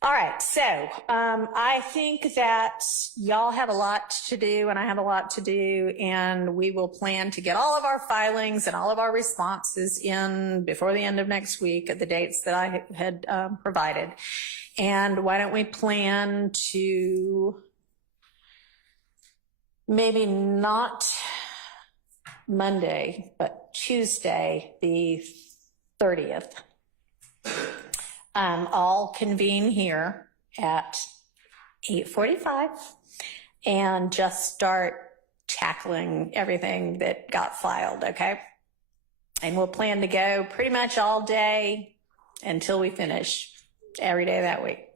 All right. So, I think that y'all have a lot to do and I have a lot to do, and we will plan to get all of our filings and all of our responses in before the end of next week at the dates that I had provided. And why don't we plan to maybe not Monday, but Tuesday, the 30th. All convene here at 8:45 and just start tackling everything that got filed, okay? And we'll plan to go pretty much all day until we finish every day that week.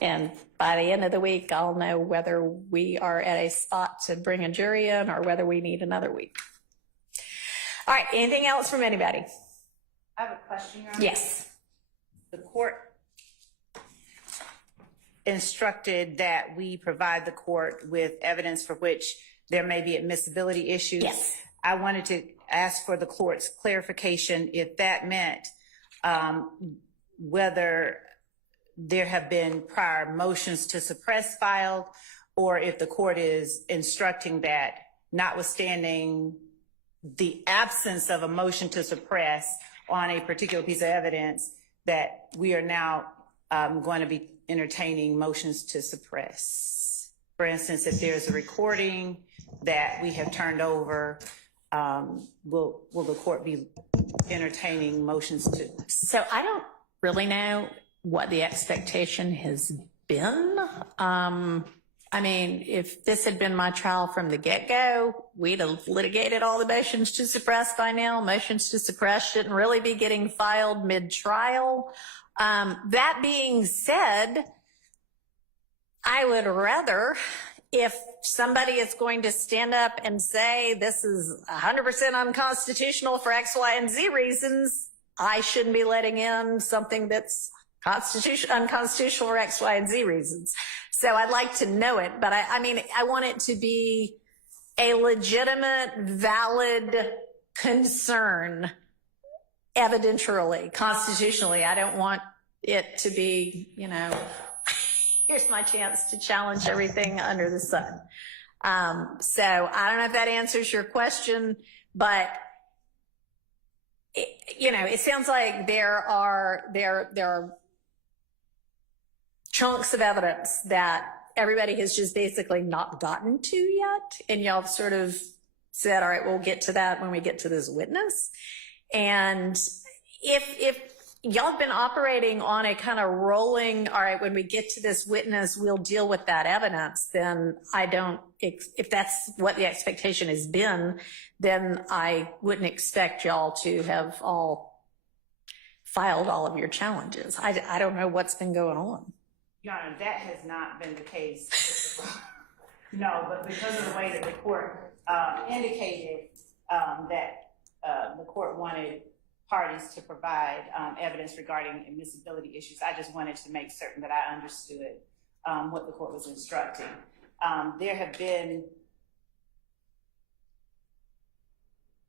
And by the end of the week, I'll know whether we are at a spot to bring a jury in or whether we need another week. All right, anything else from anybody? I have a question, Your Honor. Yes. The court instructed that we provide the court with evidence for which there may be admissibility issues. Yes. I wanted to ask for the court's clarification if that meant whether there have been prior motions to suppress filed, or if the court is instructing that, notwithstanding the absence of a motion to suppress on a particular piece of evidence, that we are now going to be entertaining motions to suppress. For instance, if there's a recording that we have turned over, will the court be entertaining motions to? So I don't really know what the expectation has been. I mean, if this had been my trial from the get-go, we'd have litigated all the motions to suppress by now. Motions to suppress shouldn't really be getting filed mid-trial. That being said, I would rather, if somebody is going to stand up and say this is 100% unconstitutional for X, Y, and Z reasons, I shouldn't be letting in something that's unconstitutional for X, Y, and Z reasons. So I'd like to know it, but I mean, I want it to be a legitimate, valid concern evidentially, constitutionally. I don't want it to be, you know, here's my chance to challenge everything under the sun. So I don't know if that answers your question, but it sounds like there are chunks of evidence that everybody has just basically not gotten to yet. And y'all sort of said, all right, we'll get to that when we get to this witness. And if y'all have been operating on a kind of rolling, all right, when we get to this witness, we'll deal with that evidence, then if that's what the expectation has been, then I wouldn't expect y'all to have all filed all of your challenges. I don't know what's been going on. Your Honor, that has not been the case. No, but because of the way that the court indicated that the court wanted parties to provide evidence regarding admissibility issues, I just wanted to make certain that I understood what the court was instructing. There have been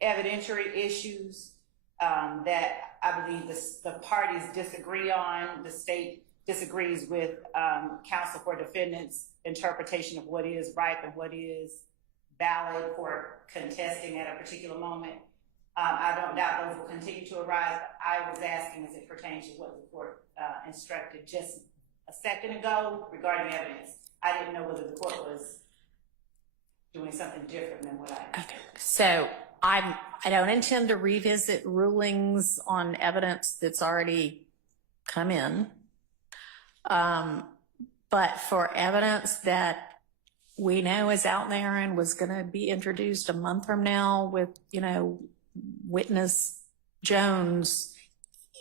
evidentiary issues that I believe the parties disagree on. The state disagrees with counsel for defendants' interpretation of what is ripe and what is valid for contesting at a particular moment. I don't doubt those will continue to arise, but I was asking as it pertains to what the court instructed just a second ago regarding evidence. I didn't know whether the court was doing something different than what I Okay. So I don't intend to revisit rulings on evidence that's already come in. But for evidence that we know is out there and was going to be introduced a month from now with, witness Jones,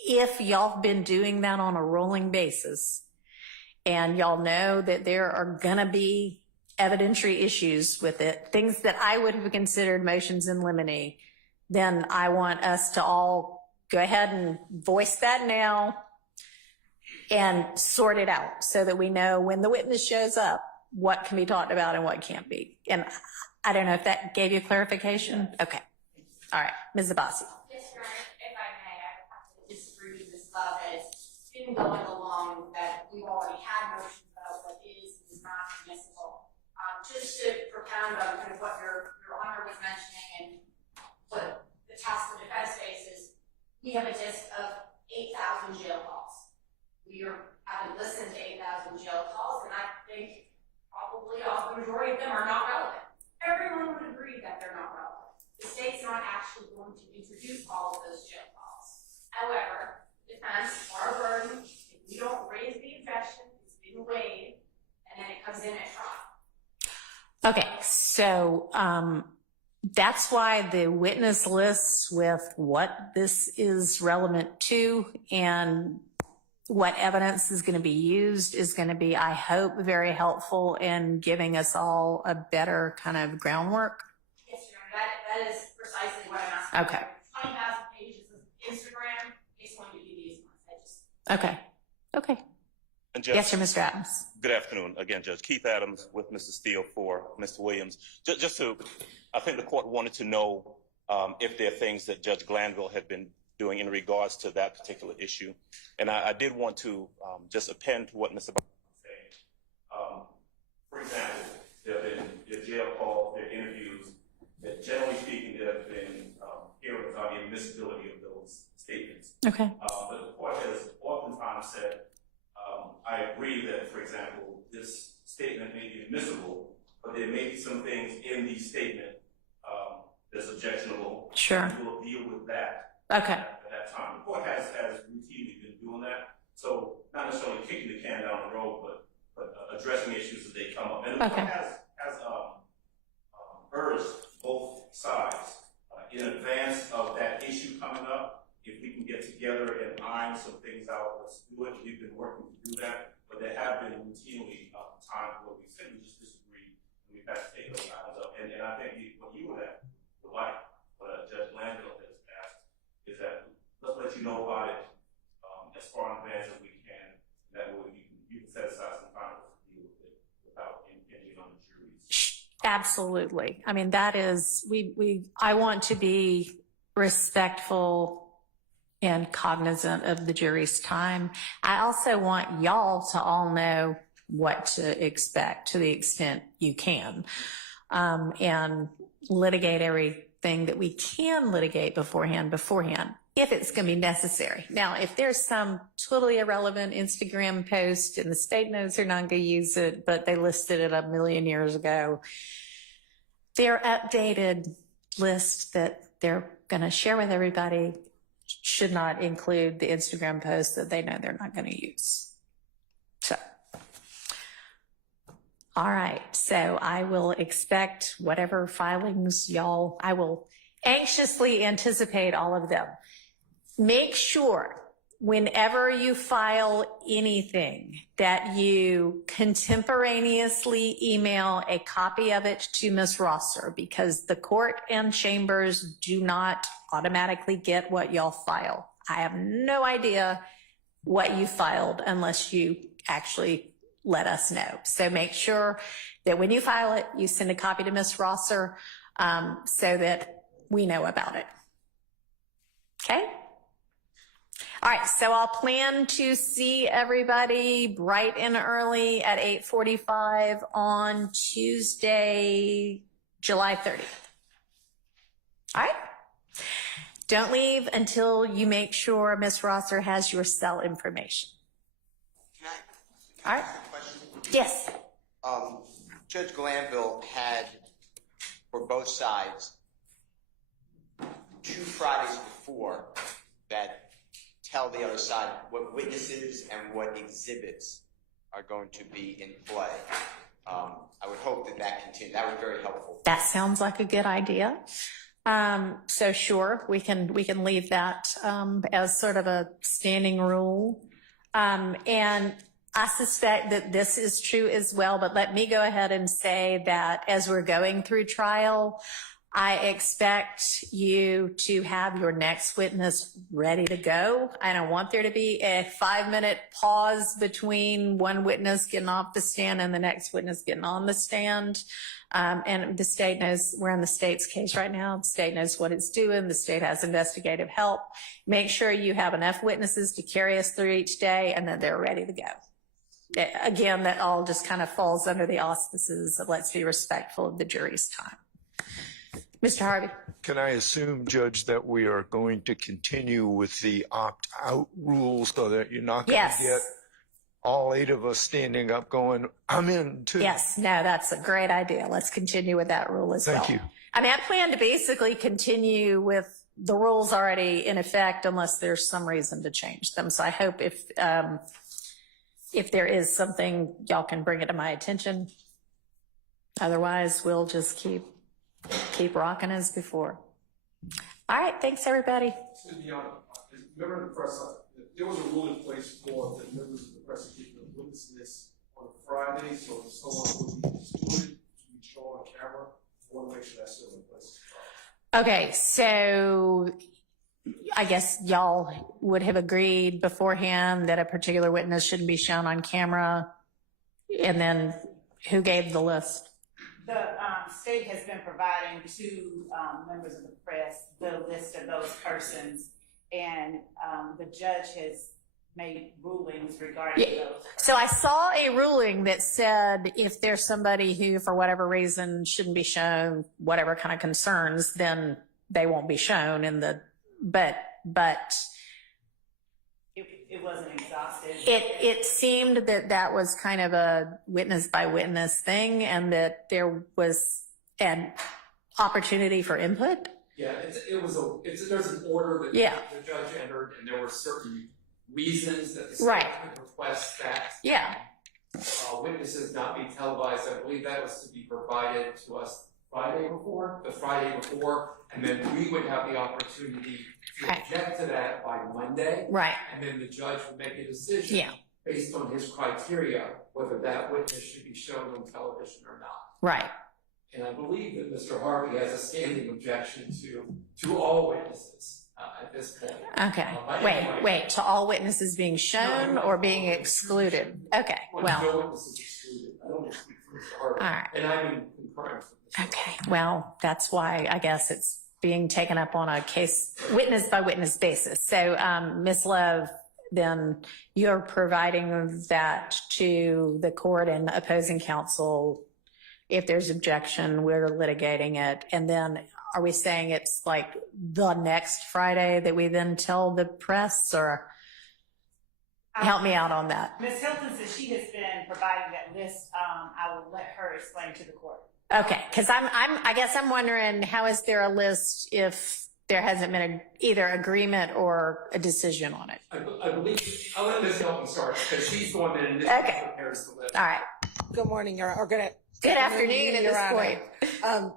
if y'all have been doing that on a rolling basis and y'all know that there are going to be evidentiary issues with it, things that I would have considered motions in limine, then I want us to all go ahead and voice that now and sort it out so that we know when the witness shows up what can be talked about and what can't be. And I don't know if that gave you clarification. Okay. All right. Ms. Abbasi. Yes, Your Honor, if I may, I have to disagree with Ms. Love that it's been going along that we've already had motions about what is and is not admissible. Just to propound on kind of what Your Honor was mentioning and what the task of defense faces, we have a list of 8,000 jail calls. We haven't listened to 8,000 jail calls, and I think probably the majority of them are not relevant. Everyone would agree that they're not relevant. The state's not actually going to introduce all of those jail calls. However, defense, our burden, if we don't raise the objection, it's been waived, and then it comes in at trial. Okay. So, that's why the witness lists with what this is relevant to and what evidence is going to be used is going to be, I hope, very helpful in giving us all a better kind of groundwork. Yes, Your Honor, that is precisely what I'm asking. Okay. 20,000 pages of Instagram is going to be these ones. Okay. Okay. And Judge, Yes, sir, Mr. Adams. good afternoon. Again, Judge Keith Adams with Mr. Steele for Mr. Williams. Just to, I think the court wanted to know if there are things that Judge Glanville had been doing in regards to that particular issue. And I did want to just append to what Mr. Barnes was saying. For example, there have been jail calls, there are interviews, that generally speaking, there have been hearings on the admissibility of those statements. Okay. But the court has oftentimes said, I agree that, for example, this statement may be admissible, but there may be some things in the statement that's objectionable. Sure. We'll deal with that. Okay. At that time. The court has routinely been doing that. So not necessarily kicking the can down the road, but addressing issues as they come up. And the court has urged both sides in advance of that issue coming up. If we can get together and iron some things out, let's do it. We've been working to do that, but there have been routinely times where we simply just disagree, and we've had to take those items up. And I think what you would like, what Judge Landfill has asked, is that let's let you know about it as far in advance as we can. That way you can set aside some time to deal with it without impinging on the juries. Absolutely. I mean, that is, I want to be respectful and cognizant of the jury's time. I also want y'all to all know what to expect to the extent you can, and litigate everything that we can litigate beforehand, if it's going to be necessary. Now, if there's some totally irrelevant Instagram post and the state knows they're not going to use it, but they listed it a million years ago, their updated list that they're going to share with everybody should not include the Instagram post that they know they're not going to use. So, all right. So I will expect whatever filings y'all, I will anxiously anticipate all of them. Make sure whenever you file anything that you contemporaneously email a copy of it to Ms. Rosser, because the court and chambers do not automatically get what y'all file. I have no idea what you filed unless you actually let us know. So make sure that when you file it, you send a copy to Ms. Rosser so that we know about it. Okay? All right, so I'll plan to see everybody bright and early at 8:45 on Tuesday, July 30th. All right? Don't leave until you make sure Ms. Rosser has your cell information. Can I All right? ask a question? Yes. Judge Glanville had, for both sides, 2 Fridays before that tell the other side what witnesses and what exhibits are going to be in play. I would hope that continues. That would be very helpful. That sounds like a good idea. So sure, we can leave that as sort of a standing rule. And I suspect that this is true as well, but let me go ahead and say that as we're going through trial, I expect you to have your next witness ready to go. I don't want there to be a 5-minute pause between one witness getting off the stand and the next witness getting on the stand. And the state knows, we're in the state's case right now. The state knows what it's doing. The state has investigative help. Make sure you have enough witnesses to carry us through each day and that they're ready to go. Again, that all just kind of falls under the auspices of let's be respectful of the jury's time. Mr. Harvey. Can I assume, Judge, that we are going to continue with the opt-out rule so that you're not going to get all 8 of us standing up going, I'm in too? Yes, no, that's a great idea. Let's continue with that rule as well. Thank you. I mean, I plan to basically continue with the rules already in effect unless there's some reason to change them. So I hope if there is something, y'all can bring it to my attention. Otherwise, we'll just keep rocking as before. All right, thanks everybody. Remember the first, there was a rule in place for the members of the prosecution of witness list on Friday, so if someone would be excluded to be shown on camera, I want to make sure that's still in place. Okay, so I guess y'all would have agreed beforehand that a particular witness shouldn't be shown on camera. And then who gave the list? The state has been providing to members of the press the list of those persons, and the judge has made rulings regarding those. So I saw a ruling that said if there's somebody who, for whatever reason, shouldn't be shown, whatever kind of concerns, then they won't be shown in the, but it wasn't exhaustive. it seemed that that was kind of a witness by witness thing, and that there was an opportunity for input. Yeah, there's an order that Yeah. the judge entered, and there were certain reasons that the state Right. could request that Yeah. witnesses not be televised. I believe that was to be provided to us the Friday before, and then we would have the opportunity to Okay. object to that by Monday, Right. and then the judge would make a decision Yeah. based on his criteria whether that witness should be shown on television or not. Right. And I believe that Mr. Harvey has a standing objection to all witnesses at this point. Okay. But Wait, anyway. wait. To all witnesses being shown or being excluded? Okay. Well. No witnesses excluded. I don't want to speak for Mr. Harvey. All right. And I'm in concurrence with Mr. Okay. Well, that's why I guess it's being taken up on a case witness by witness basis. So, Ms. Love, then you're providing that to the court and opposing counsel. If there's objection, we're litigating it. And then are we saying it's like the next Friday that we then tell the press, or help me out on that? Ms. Hilton says she has been providing that list. I will let her explain to the court. Okay. Cause I guess I'm wondering, how is there a list if there hasn't been either agreement or a decision on it? I believe, I'll let Ms. Hilton start, because she's the one that initially Okay. prepares the list. All right. Good morning, Good afternoon at Your this Honor. point.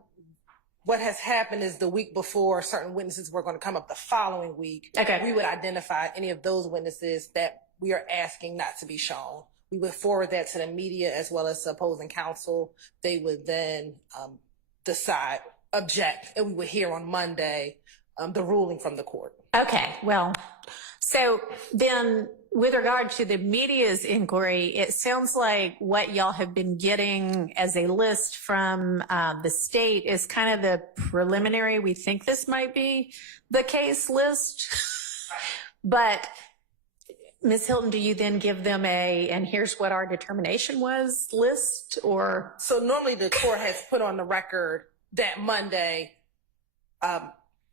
What has happened is the week before, certain witnesses were going to come up the following week. Okay. We would identify any of those witnesses that we are asking not to be shown. We would forward that to the media as well as the opposing counsel. They would then decide, object, and we would hear on Monday the ruling from the court. Okay. Well, so then with regard to the media's inquiry, it sounds like what y'all have been getting as a list from the state is kind of the preliminary. We think this might be the case list. But Ms. Hilton, do you then give them and here's what our determination was list, or? So normally the court has put on the record that Monday,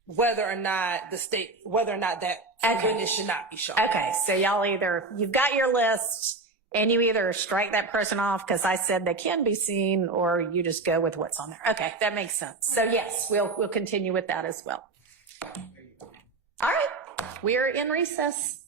whether or not that witness should not be shown. Okay, so you've got your list and you either strike that person off because I said they can be seen, or you just go with what's on there. Okay, that makes sense. So yes, we'll continue with that as well. All right, we're in recess.